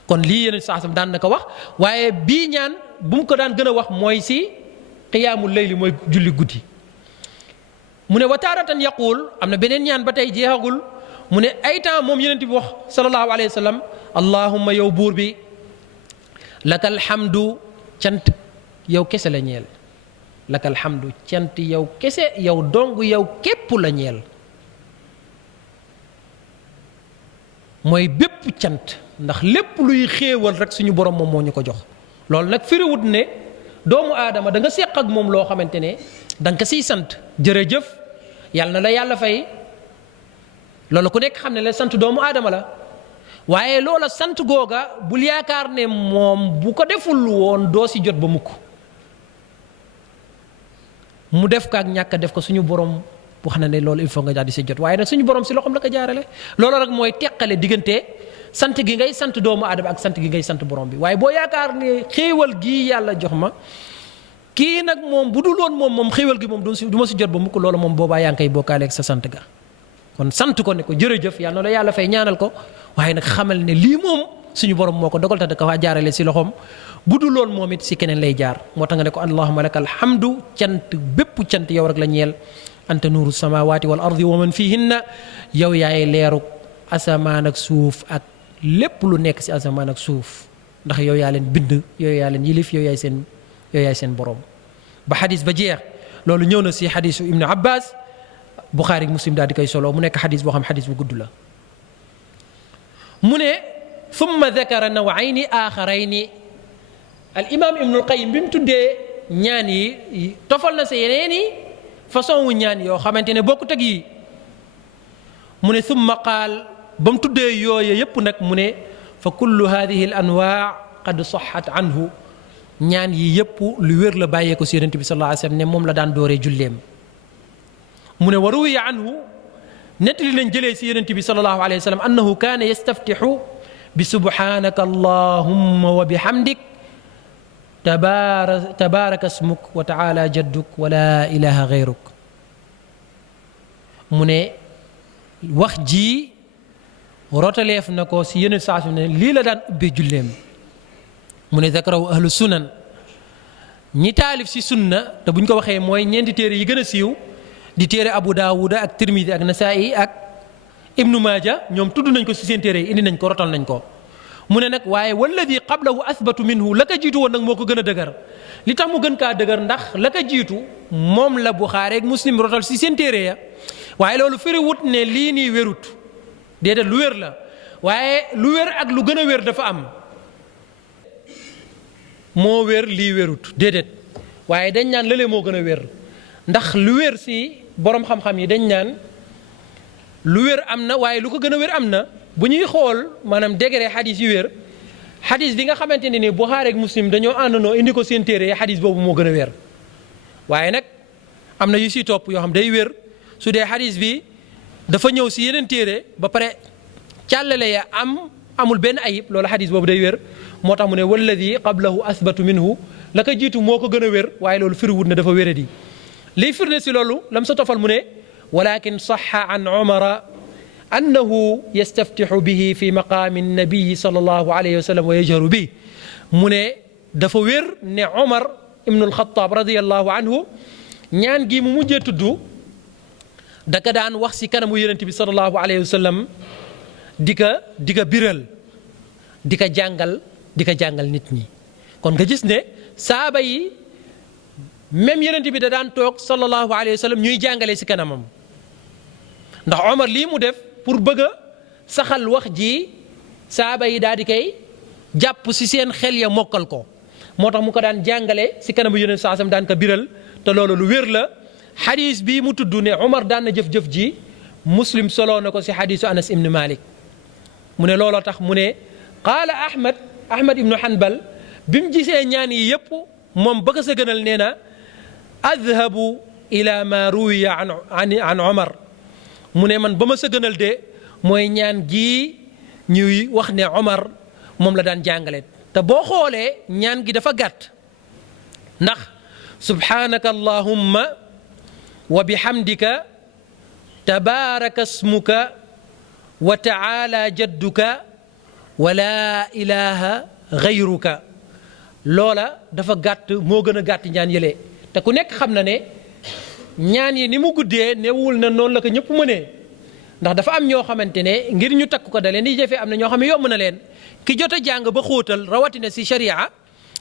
kon lii yeneen saasam daan na ko wax waaye bii ñaan bu mu ko daan gën a wax mooy si qiyaamul layli mooy julli guddi mu ne wa taaratan yaquul am na beneen ñaan ba tey jeexagul mu ne ay temps moom yeneen bi wax sallallahu alayhi wa sallam allahumma yow buur bi lakal hamdu cant yow kese la ñeel lakal hamdu cant yow kese yow dong yow képp la ñeel mooy bépp cant ndax lépp luy xéewal rek suñu borom moom moo ñu ko jox loolu nag firiwut ne doomu aadama da nga seq ak moom loo xamante ne da nga ko siy sant jërëjëf yàlla na la yàlla fay loolu ku nekk xam ne la sant doomu aadama la waaye loola sant googa bul yaakaar ne moom bu ko deful woon doo si jot ba mukk mu def ko ak ñàkk def ko suñu borom wax na ne loolu il faut nga daal di si jot waaye nag suñu borom si loxoom la ko jaarale loolu rek mooy teqale diggante sant gi ngay sant doomu aadama ak sant gi ngay sant borom bi waaye boo yaakaar ne xéewal gii yàlla jox ma kii nag moom bu dul woon moom xéewal gi moom du ma si jot ba mukk loolu moom boobaa yaa ngi koy bokkaale ak sa sant ga kon sant ko ne ko jërëjëf yàlla na la yàlla fay ñaanal ko waaye nag xamal ne lii moom suñu borom moo ko dogal te da ko faa jaarale si loxoom bu dul loon moom it si keneen lay jaar moo tax nga ne ko allahumma lakal hamdu cant bépp cant yow rek la ñeel anta nuuru samawati wal ardi wa man fihinna yow yaay leeru asamaan ak suuf ak lépp lu nekk si asamaan ak suuf ndax yow yaa leen bind yow yaa leen yilif yow yaay seen borom ba xadis ba jeex loolu ñëw na si xadisu ibnu abbas buxaari muslim daal di koy solo mu nekk xadis boo xam xadis bu gudd la mu ne thumma dakara nawayni axarayni al imam ibnul qayim bi mu tuddee ñaan yi tofal na sa yeneeni façon wu ñaan yoo xamante ne bokkut ak yi mu ne thumma qaal ba mu tuddee yooye yépp nag mu ne fa kullu hadihi al anwaa qad saxat anhu ñaan yi yépp lu wér la bàyyee ko si yonent bi sallallahu alayhi wa sallam ne moom la daan dooree julleem mu ne wa ruwiya anhu nettali nañ jëlee si yonent bi sallallahu alayhi wa sallam annahu kaana yastaftixu bi subhanaka allahumma wa bihamdik tabaraka smuk wa taala jadduk wa la ilaha gayruk mu ne wax ji rotaleef na ko si yeneen saa su ne lii la daan ubbee julleem mu ne zakarahu ahlu sunan ñi taalif si sunna te buñ ko waxee mooy ñeenti téere yi gën a siiw di téere Abu Daawuda ak Tirmidi ak Nasaa'i ak Ibnu Maaja ñoom tudd nañ ko si seen téere yi indi nañ ko rotal nañ ko mu ne nag waaye walladi qablahu athbatu minhu la ko jiitu woon nag moo ko gën a dëgër li tax mu gën kaa dëgër ndax la ko jiitu moom la Buxaari ak Muslim rotal si seen téere ya waaye loolu firi wut ne lii nii wérut déedéet lu wér la waaye lu wér ak lu gën a wér dafa am moo wér lii wérut déedéet waaye dañ naan lële moo gën a wér ndax lu wér si borom xam-xam yi dañ naan lu wér am na waaye lu ko gën a wér am na bu ñuy xool maanaam degré xadis yu wér xadis bi nga xamante ne ni Buxaari ak Muslim dañoo àndandoo indi ko seen téere xadis boobu moo gën a wér waaye nag am na yu si topp yoo xam day wér su dee xadis bi dafa ñëw si yeneen téere ba pare càllale ya amul benn ayib loolu xadis boobu day wér moo tax mu ne walladi qablahu athbatu minhu la ko jiitu moo ko gën a wér waaye loolu firiwut ne dafa wéradi liy firnde si loolu lam sa tofal mu ne walakin saxa an umara annahu yastaftixu bihi fi maqaami nabiyi sallallahu alayhi wa sallam wa yajharu bi mu ne dafa wér ne Omar ibnu alxataab radiallahu anhu ñaan gi mu mujjee tudd daka daan wax si kanamu yonent bi sallallahu alayhi wa sallam di ka biral di ka jàngal nit ñi kon nga gis ne saaba yi même yonent bi da daan toog sallallahu alayhi wa sallam ñuy jàngale si kanamam ndax Omar lii mu def pour bëgg a saxal wax ji saaba yi daal di koy jàpp si seen xel ya mokkal ko moo tax mu ko daan jàngale si kanamu yonent saa sam daan ko biral te loolu lu wér la xadis bii mu tudd ne Omar daan na jëf-jëf ji Muslim soloo na ko si xadisu Anas ibn Malik mu ne looloo tax mu ne qaala Ahmad ibnu Hanbal bi mu gisee ñaan yi yépp moom ba ko sa gënal nee na adhabu ila ma ruwiya an Omar mu ne man ba ma sa gënal de mooy ñaan gii ñuy wax ne Omar moom la daan jàngale te boo xoolee ñaan gi dafa gàtt ndax subhanaka allahumma wa bihamdika tabaraka smuka wa taala jadduka wa laa ilaha gayruka loola dafa gàtt moo gën a gàtt ñaan yële te ku nekk xam na ne ñaan yi ni mu guddee newul na noonu la ko ñëpp mënee ndax dafa am ñoo xamante ne ngir ñu takk ko da leen di jafe am na ñoo xam ne yomb na leen ki jot a jàng ba xóotal rawatina si sharia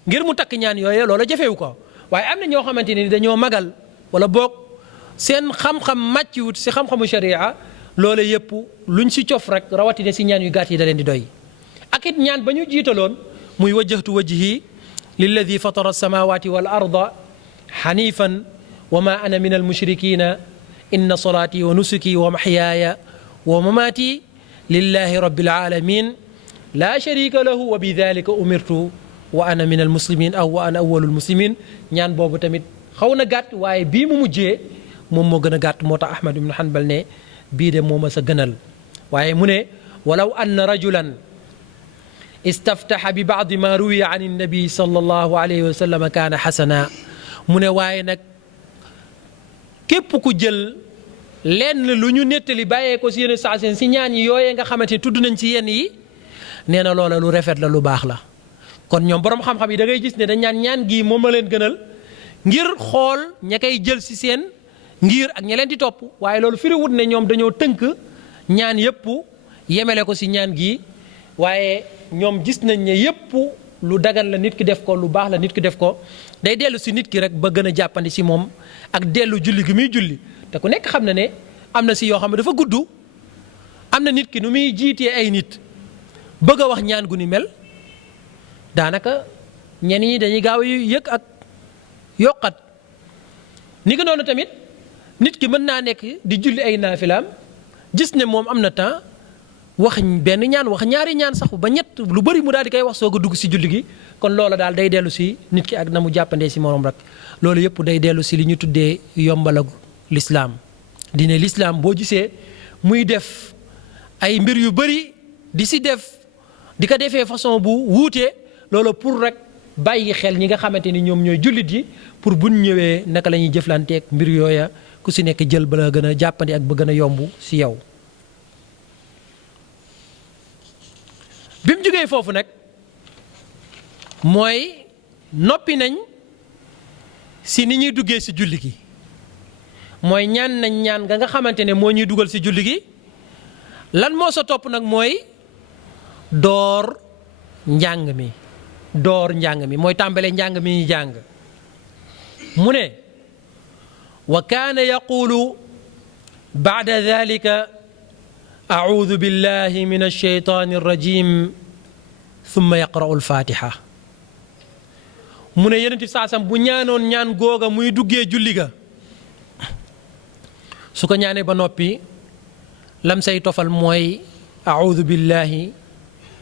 ngir mu takk ñaan yooyu loola jafewu ko waaye am na ñoo xamante ni dañoo magal wala boog seen xam-xam màcciwut si xam-xamu sharia loola yëpp luñ si cof rek rawatina si ñaan yu gàtt yi da leen di doy ak it ñaan ba ñu jiitaloon muy wajjahtu wajhi lilladi fatara alsamawati wal arda xanifan wa ma ana min almushrikina inna salati wa nusuki wa maxyaaya wa mamaati lillahi rabbil alamin la sharika lahu wa bi dalika umirtu wa ana min almuslimin aw wa ana awwalul muslimin ñaan boobu tamit xaw na gàtt waaye bii mu mujjee moom moo gën a gàtt moo tax Ahmad ibn Hanbal ne bii de moo ma sa gënal waaye mu ne walaw anna rajulan istaftaxa bi baadi ma ruwiya an annabi sallallahu alayhi wa sallam kaana xasana mu ne waaye nag képp ku jël lenn lu ñu nettali bàyyee ko si yenn saa seen si ñaan yi yooyee nga xamante ni tudd nañ ci yenn yi nee na loola lu rafet la lu baax la kon ñoom borom xam-xam yi da ngay gis ne dañ ñaan gii moom la leen gënal ngir xool ña koy jël si seen ngir ak ña leen di topp waaye loolu firiwut ne ñoom dañoo tënk ñaan yépp yemele ko si ñaan gii waaye ñoom gis nañ ne yépp lu dagan la nit ki def ko lu baax la nit ki def ko day dellu si nit ki rek ba gën a jàppandi si moom ak dellu julli gi muy julli te ku nekk xam na ne am na si yoo xam ne dafa gudd am na nit ki nu muy jiitee ay nit bëgg a wax ñaan gu ni mel daanaka ñenn ñi dañuy gaaw yëg ak yokkat ni ko noonu tamit nit ki mën naa nekk di julli ay naafilaam gis ne moom am na temps wax benn ñaan wax ñaari ñaan sax ba ñett lu bari mu daal di koy wax soog a dugg si julli gi kon loola daal day dellu si nit ki ak na mu jàppandee si morom rek loolu yëpp day dellu si li ñu tuddee yombalagu lislaam dine lislaam boo gisee muy def ay mbir yu bari di si def di ko defee façon bu wuute loolu pour rek bàyyi xel ñi nga xamante ni ñoom ñooy jullit yi pour buñ ñëwee naka la ñuy jëflanteeg mbir yooya ku si nekk jël ba la gën a jàppandi ak ba gën a yomb si yow. bi mu jógee foofu nag mooy noppi nañ si ni ñuy duggee si julli gi mooy ñaan nañ ñaan nga xamante ne moo ñuy dugal si julli gi lan moo sa topp nag mooy door njàng mi mooy tàmbale njàng mi ñu jàng mu ne wa kaana yaqulu ba'da dhalika a'udhu billahi min ash-shaytani ar-rajim thumma yaqra'u al-fatiha mu ne yonent bi saasam bu ñaanoon ñaan googa muy duggee julli ga su ko ñaanee ba noppi lam say tofal mooy a'udhu billahi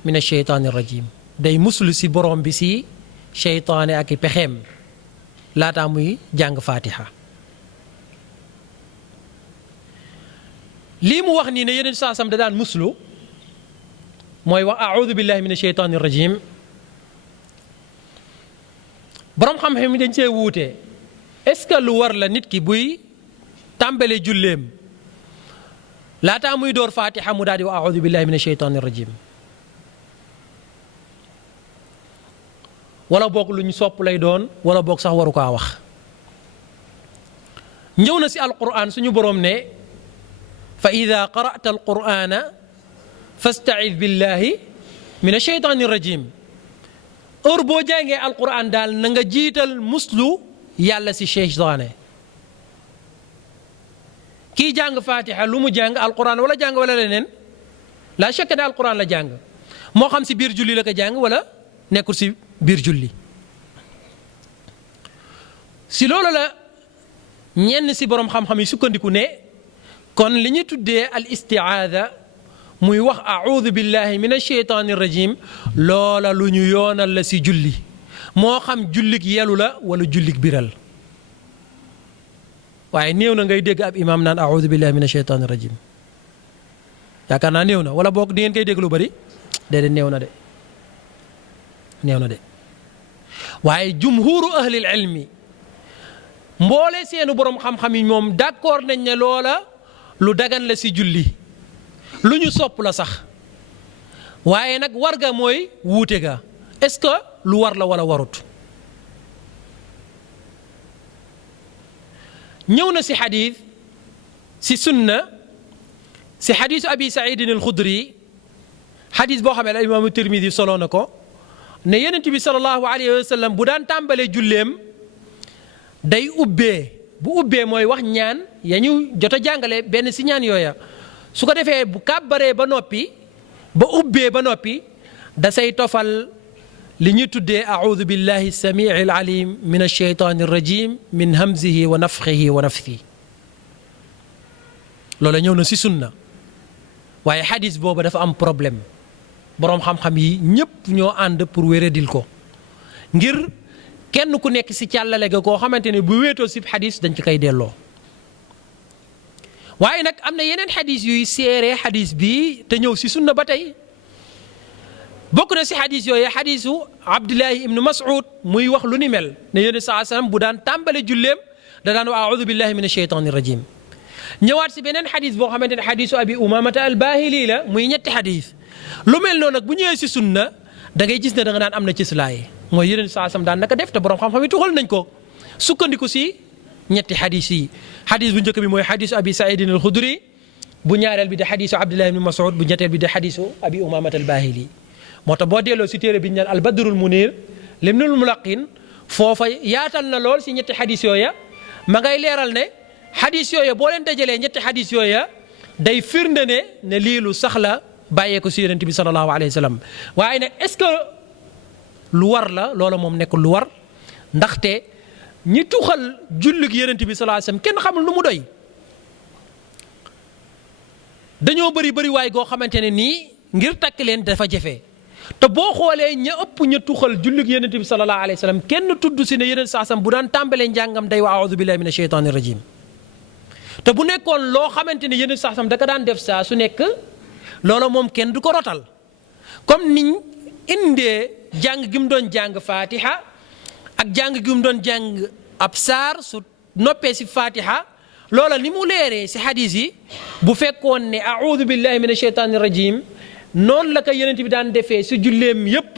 min ash-shaytani ar-rajim day muslu si borom bi si sheytaane ak i pexeem laataa muy jàng fatiha lii mu wax nii ne yeneen saasam da daan muslu mooy wax a'udhu billahi min ash-shaytani ar-rajim borom xam-xam yi dañ see wuute est-ce que lu war la nit ki buy tàmbale julleem laataa muy door fatiha mu daal di wax a'udhu billahi min ash-shaytani ar-rajim wala boog lu ñu sopp lay doon wala boog sax waru kaa wax ñëw na si alquran suñu boroom ne fa ida qara'ta alqur'ana fasta'id billahi min ash-shaytani rajim heure boo jàngee alquran daal na nga jiital muslu yàlla si sheytaane kii jàng fatiha lu mu jàng alquran wala jàng wala leneen la shakka ne alquran la jàng moo xam si biir julli la ko jàng wala nekkul si biir julli si loolu la ñenn si borom xam-xam yi sukkandiku ne kon li ñu tuddee al istiaada muy wax a'udhu billahi min ash-shaytani rajim loola lu ñu yoonal la si julli moo xam jullik yelu la wala jullik biral waaye néew na ngay dégg ab imaam naan a'udhu billahi min ash-shaytani rajim yaakaar naa néew na wala boog di ngeen koy dégg lu bari déedéet néew na de waaye jumhuru ahlil ilmi mboole seenu borom xam-xam yi moom d'accord nañ ne loola lu dagan la si julli lu ñu sopp la sax waaye nag war ga mooy wuute ga est-ce que lu war la wala warut ñëw na si xadiis si sunna si xadiisu abi saïdin al-xudri xadiis boo xamee la imaamu tirmidi soloo na ko ne yonent bi sallallahu alayhi wa sallam bu daan tàmbalee julleem day ubbee bu ubbee mooy wax ñaan ya ñu jot a jàngale benn si ñaan yooya su ko defee bu kàbbaree ba noppi ba ubbee ba noppi da say tofal li ñuy tuddee a'udhu billahi samii al-alim min ash-shaytani ar-rajim min hamzihi wa nafthihi wa nafthihi loola ñëw na si sunna waaye xadis boobu dafa am problème boroom xam-xam yi ñépp ñoo ànd pour wéradil ko ngir kenn ku nekk si càllale ga koo xamante ne bu wéetoo si xadis dañ ci koy delloo waaye nag am na yeneen xadis yuy seeree xadis bi te ñëw si sunna ba tey bokk na si xadis yooyu xadisu Abdullahi ibnu Mas'ud muy wax lu ni mel ne yonent saa sallam bu daan tàmbale julleem da daan wa a'udhu billahi min ash-shaytani rajim ñëwaat si beneen xadis boo xamante ne xadisu abi umamata al-bahili la muy ñetti xadis lu mel noonu nag bu ñëwee si sunna da ngay gis ne da nga daan am na ci silaay mooy yonent saa sallam daan naka def te borom xam-xam yi tuxal nañ ko sukkandiku si ñetti xadis yi xadis bu njëkk bi mooy xadisu abi saïdin al-xudri bu ñaareel bi de xadisu Abdullahi ibnu Mas'ud bu ñetteel bi de xadisu abi umamata al-bahili moo tax boo delloo si téere bi ñu naan albadrul munir limnul mulaqin foofa yaatal na lool si ñetti xadis yooya ma ngay leeral ne xadis yooya boo leen dajalee ñetti xadis yooya day firnde ne lii lu sax la bàyyee ko si yonent bi sallallahu alayhi wa sallam waaye nag est-ce que lu war la loola moom nekkul lu war ndaxte ñi tuxal jullig yonent bi sallallahu alayhi wa sallam kenn xamul nu mu doy dañoo bëri waay goo xamante ne nii ngir takk leen dafa jafe te boo xoolee ña ëpp ña tuxal jullig yonent bi sallallahu alayhi wa sallam kenn tudd si ne yonent saasam bu daan tàmbalee njàngam day wa a'udhu billahi minash shaytanir rajim te bu nekkoon loo xamante ne yonent saasam da ko daan def saa su nekk loola moom kenn du ko rotal comme niñ indee jàng gi mu doon jàng fatiha ak jàng gi mu doon jàng ab saar su noppee si fatiha loola ni mu leeree si hadis yi bu fekkoon ne a'udhu billahi minash shaytanir rajim noonu la ko yonent bi daan defee si julleem yépp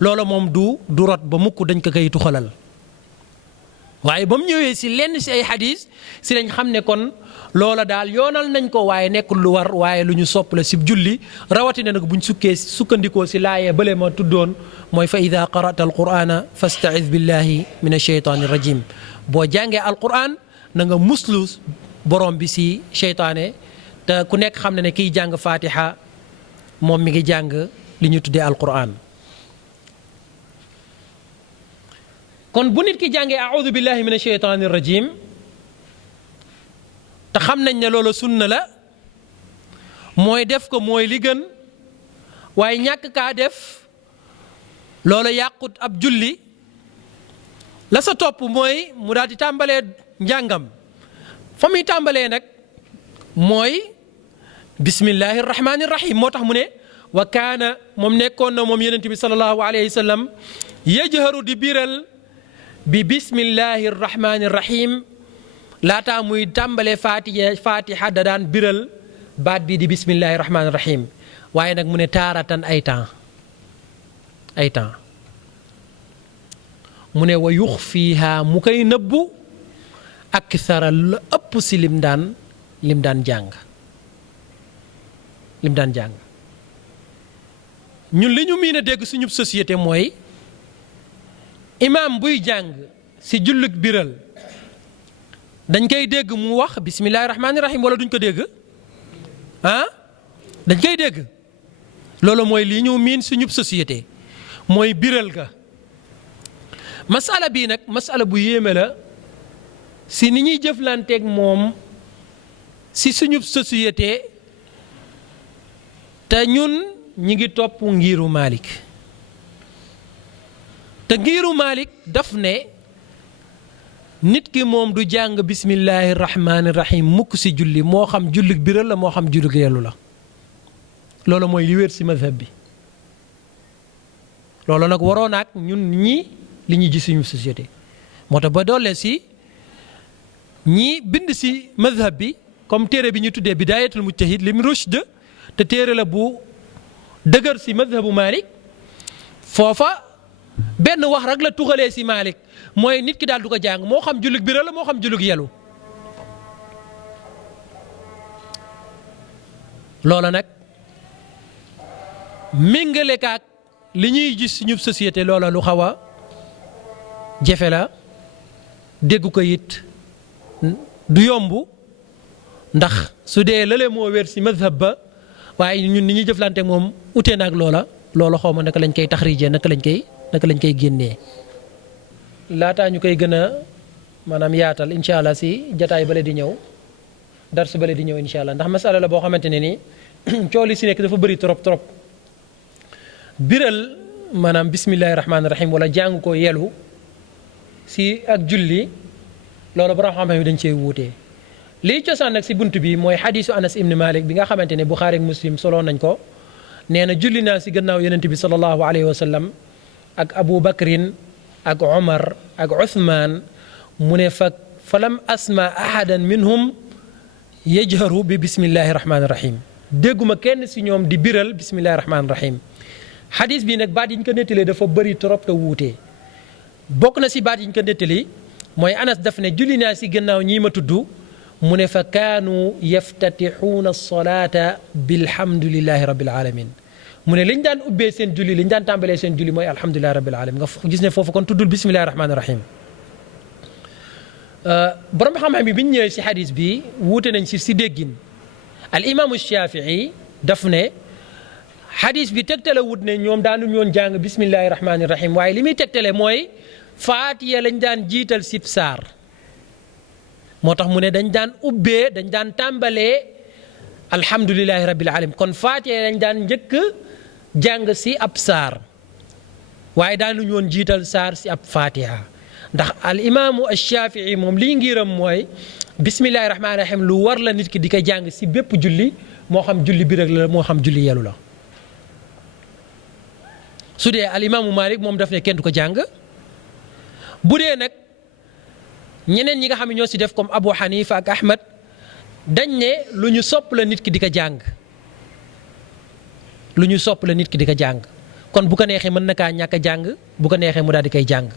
loola moom du rot ba mukk dañ ko koy tuxalal waaye ba mu ñëwee si lenn si ay hadis si lañ xam ne kon loola daal yoonal nañ ko waaye nekkul lu war waaye lu ñu sopp la si julli rawatina nag buñ sukkandikoo si laayee bële ma tuddoon mooy fa ida qara'ta alqur'ana fasta'iz billahi min ashaytani rajim boo jàngee alqur'an na nga muslu borom bi si seytaane te ku nekk xam ne kiy jàng fatiha moom mi ngi jàng li ñu tuddee alqur'an kon bu nit ki jàngee a'udhu billahi min ashaytani rajim te xam nañ ne loolu sunna la mooy def ko mooy li gën waaye ñàkk kaa def loolu yàqut ab julli la sa topp mooy mu daal di tàmbalee njàngam fa muy tàmbalee nag mooy bismillahi rahmani rahim moo tax mu ne wa kaana moom nekkoon na moom yonent bi sallallahu alayhi wa sallam yajharu di biral bi bismillahi rahmani rahim laataa muy tàmbalee fatiha da daan biral baat bi di bismillahi rahmani rahim waaye nag mu ne taaratan ay temps mu ne wa yuxfiiha mu koy nëbbu akthara la ëpp si lim daan jàng ñun li ñu miin a dégg suñu société mooy imaam buy jàng si jullit biral dañ koy dégg mu wax bismillahi rahmaani rahim wala duñ ko dégg dañ koy dégg loolu mooy li ñu miin suñu société mooy biral ga masala bii nag masala bu yéeme la si ni ñuy jëflanteeg moom si suñu société te ñun ñi ngi topp ngiiru Malik te ngiiru Malik daf ne nit ki moom du jàng bismillahi rahmaani rahim mukk si julli moo xam jullig biral la moo xam jullig yellu la loolu mooy li wér si mazhab bi loolu nag waroon naag ñun ñi li ñuy gis suñu société moo tax ba doole si ñi bind si mazhab bi comme téere bi ñu tuddee bidayatul mujtahid lim rushd te téere la bu dëgër si mazhabu Malik foofa benn wax rek la tuxalee si Malik mooy nit ki daal du ko jàng moo xam jullig biral la moo xam jullig yelu loola nag méngale kaak li ñuy gis suñu société loola lu xaw a jafe la dégg ko it du yomb ndax su dee lële moo wér si mazhab ba waaye ñun ni ñuy jëflante moom ute naag loola xaw ma naka lañ koy taxrijee naka lañ koy génnee laataa ñu koy gën a maanaam yaatal incha allah si jataay bale di ñëw darsu bale di ñëw incha allah ndax masala la boo xamante ne ni cool yi si nekk dafa bëri trop biral maanaam bismillahi rahmaani rahim wala jàng ko yelu si ak julli loolu borom xam-xam yi dañ cee wuutee lii cosaan nag si bunt bi mooy xadiisu Anas ibn Malik bi nga xamante ne Buxaari ak Muslim solo nañ ko nee na julli naa si gannaaw yonent bi sallallahu alayhi wa sallam ak Abu Bakrin ak Omar ak Uthman mu ne fa lam asma ahadan minhum yajharu bi bismillahi rahmaani rahim dégguma kenn si ñoom di biral bismillahi rahmaani rahim xadis bi nag baat yi ñu ko nettalee dafa bëri trop te wuutee bokk na si baat yi ñu ko nettali mooy Anas daf ne julli naa si gannaaw ñii ma tudd mu ne fa kaanu yaftatixuuna alsolata bilhamdulillahi rabbil alamin mu ne liñ daan ubbee seen julli liñ daan tàmbalee seen julli mooy alhamdulillahi rabbil alamin nga gis ne foofu kon tuddul bismillahi rahmaani rahim borom xam-xam yi bi ñu ñëwee si xadis bi wuute nañ si déggin al imaamu Shafii daf ne xadis bi tegtale wut ne ñoom daanu ñoon jàng bismillahi rahmaani rahim waaye li muy tegtale mooy faatiya lañ daan jiital sib saar moo tax mu ne dañ daan ubbee dañ daan tàmbalee alhamdulilahi rabbil alamin kon faatiya lañ daan njëkk jàng si ab saar waaye daanu ñoon jiital saar si ab faatiha ndax al imaamu ashafii moom lii ngiram mooy bismillahi rahmaani rahim lu war la nit ki di ko jàng si bépp julli moo xam julli bi rek la moo xam julli yelu la su dee al imaamu Malik moom daf ne kenn du ko jàng bu dee nag ñeneen ñi nga xam ne ñoo si def comme Abu Hanifa ak Ahmad dañ ne lu ñu sopp la nit ki di ko jàng lu ñu sopp la nit ki di ko jàng kon bu ko neexee mën na kaa ñàkk a jàng bu ko neexee mu daal di koy jàng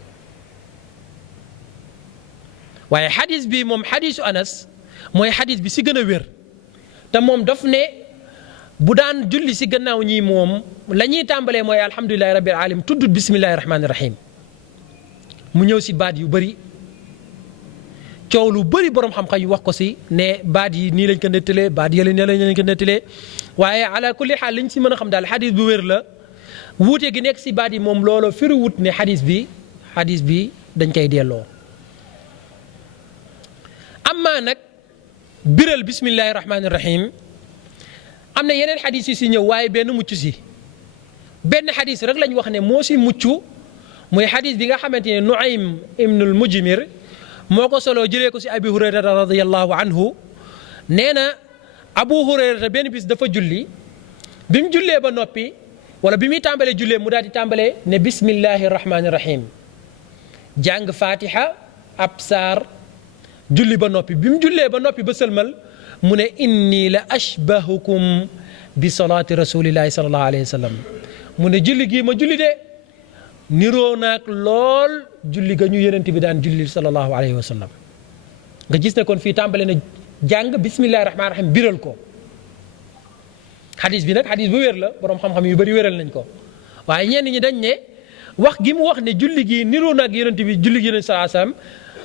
waaye xadis bi moom xadisu Anas mooy xadis bi si gën a wér te moom daf ne bu daan julli si gannaaw ñii moom la ñuy tàmbalee mooy alhamdulilahi rabbil alamin tuddut bismillahi rahmaani rahim mu ñëw si baat yu bëri coow lu bëri borom xam-xam yu wax ko si ne baat yi nii lañ ko nettalee baat yële ne lañ ko nettalee waaye ala kulli xaal liñ si mën a xam daal xadis bu wér la wuute gi nekk si baat yi moom looloo firi wut ne xadis bi dañ koy delloo. amma nag biral bismillahi rahmaani rahim am na yeneen xadis yu si ñëw waaye benn mucc si benn xadis rek lañ wax ne moo si mucc muy xadis bi nga xamante ne Nuaym ibnul Mujmir moo ko soloo jëlee ko si Abi Hurayrata radiyallahu anhu nee na Abu Hurayrata benn bis dafa julli bi mu jullee ba noppi wala bi muy tàmbalee jullee mu daal di tàmbalee ne bismillahi rahmaani rahim jàng fatiha ab saar julli ba noppi bi mu jullee ba noppi ba sëlmal mu ne inni la ashbahukum bi salaati rasulillahi sallallahu alayhi wa sallam mu ne julli gii ma julli de niroo naag lool julli ga ñu yonent bi daan julli sallallahu alayhi wa sallam nga gis ne kon fii tàmbale na jàng bismillahi rahmaani rahim biral ko xadis bi nag xadis bu wér la borom xam-xam yu bëri wéral nañ ko waaye ñenn ñi dañ ne wax gi mu wax ne julli gi niroo naag yonent bi julli gi yonent sallallahu alayhi wa sallam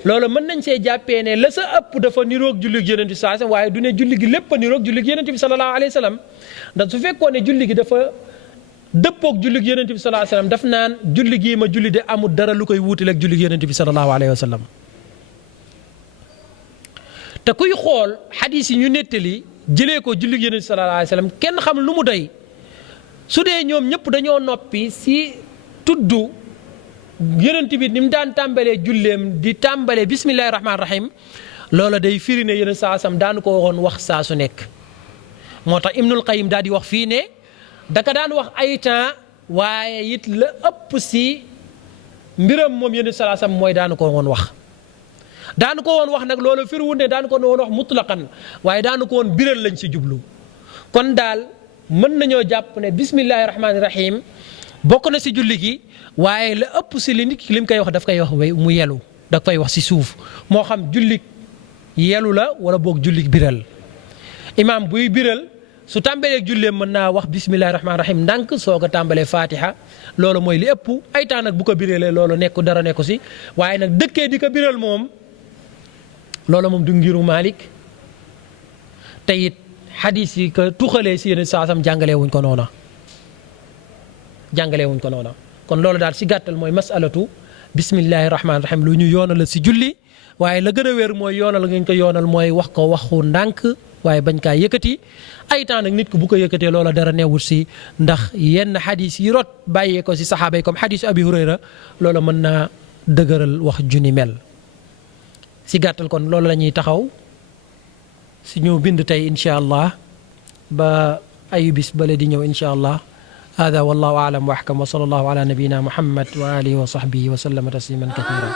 loolu mën nañ see jàppee ne la sa ëpp dafa niroog julli gi yonent bi sallallahu alayhi wa sallam waaye du ne julli gi lépp a niroog julli gi yonent bi sallallahu alayhi wa sallam ndax su fekkoon ne julli gi dafa dëppoog julli gi yonent bi sallallahu alayhi wa sallam daf naan julli gii ma julli de amul dara lu koy wuutale ak julli gi yonent bi sallallahu alayhi wa sallam te kuy xool xadis yi ñu nettali jëlee ko julli gi yonent bi sallallahu alayhi wa sallam kenn xam lu mu doy su dee ñoom ñëpp dañoo noppi si tudd yonent bi ni mu daan tàmbalee julleem di tàmbalee bismillahi rahmaani rahim loola day firi ne yonent saa sam daan ko waxoon wax saa su nekk moo tax Ibnul Qayyim daal di wax fii ne daka daan wax ay temps waaye it la ëpp si mbiram moom yonent saa sam mooy daanu ko woon wax daanu ko woon wax nag loolu firiwul ne daanu ko woon wax mutlaqan waaye daanu ko woon biral lañ si jublu kon daal mën nañoo jàpp ne bismillahi rahmaani rahim bokk na si julli gi waaye la ëpp si li nit ki lim koy wax daf koy wax mu yelu daf koy wax si suuf moo xam julli yelu la wala boog julli biral imaam buy biral su tàmbalee julleem mën naa wax bismillahi rahmaani rahim ndànk soo ko tàmbalee fatiha loolu mooy li ëpp ay temps nag bu ko biralee loolu nekku dara nekku si waaye nag dëkkee di ko biral moom loolu moom du ngiru Malik te it xadis yi ko tuxalee si yeneen saasam jàngalee wuñ ko noona kon loolu daal si gàttal mooy masalatu bismillahi rahmaani rahim lu ñu yoonal si julli waaye la gën a wér mooy yoonal ngeen ko yoonal mooy wax ko waxu ndànk waaye bañ kaa yëkkati ay temps nag nit ku bu ko yëkkatee loola dara neewul si ndax yenn xadis yi rot bàyyee ko si saxaaba yi comme xadisu Abi Hurayra loola mën naa dëgëral wax juni mel si gàttal kon loolu la ñuy taxaw si ñu bind tey incha allah ba ayu bis bale di ñëw incha allah هذا والله أعلم وأحكم وصلى الله على نبينا محمد وآله وصحبه وسلم تسليما كثيرا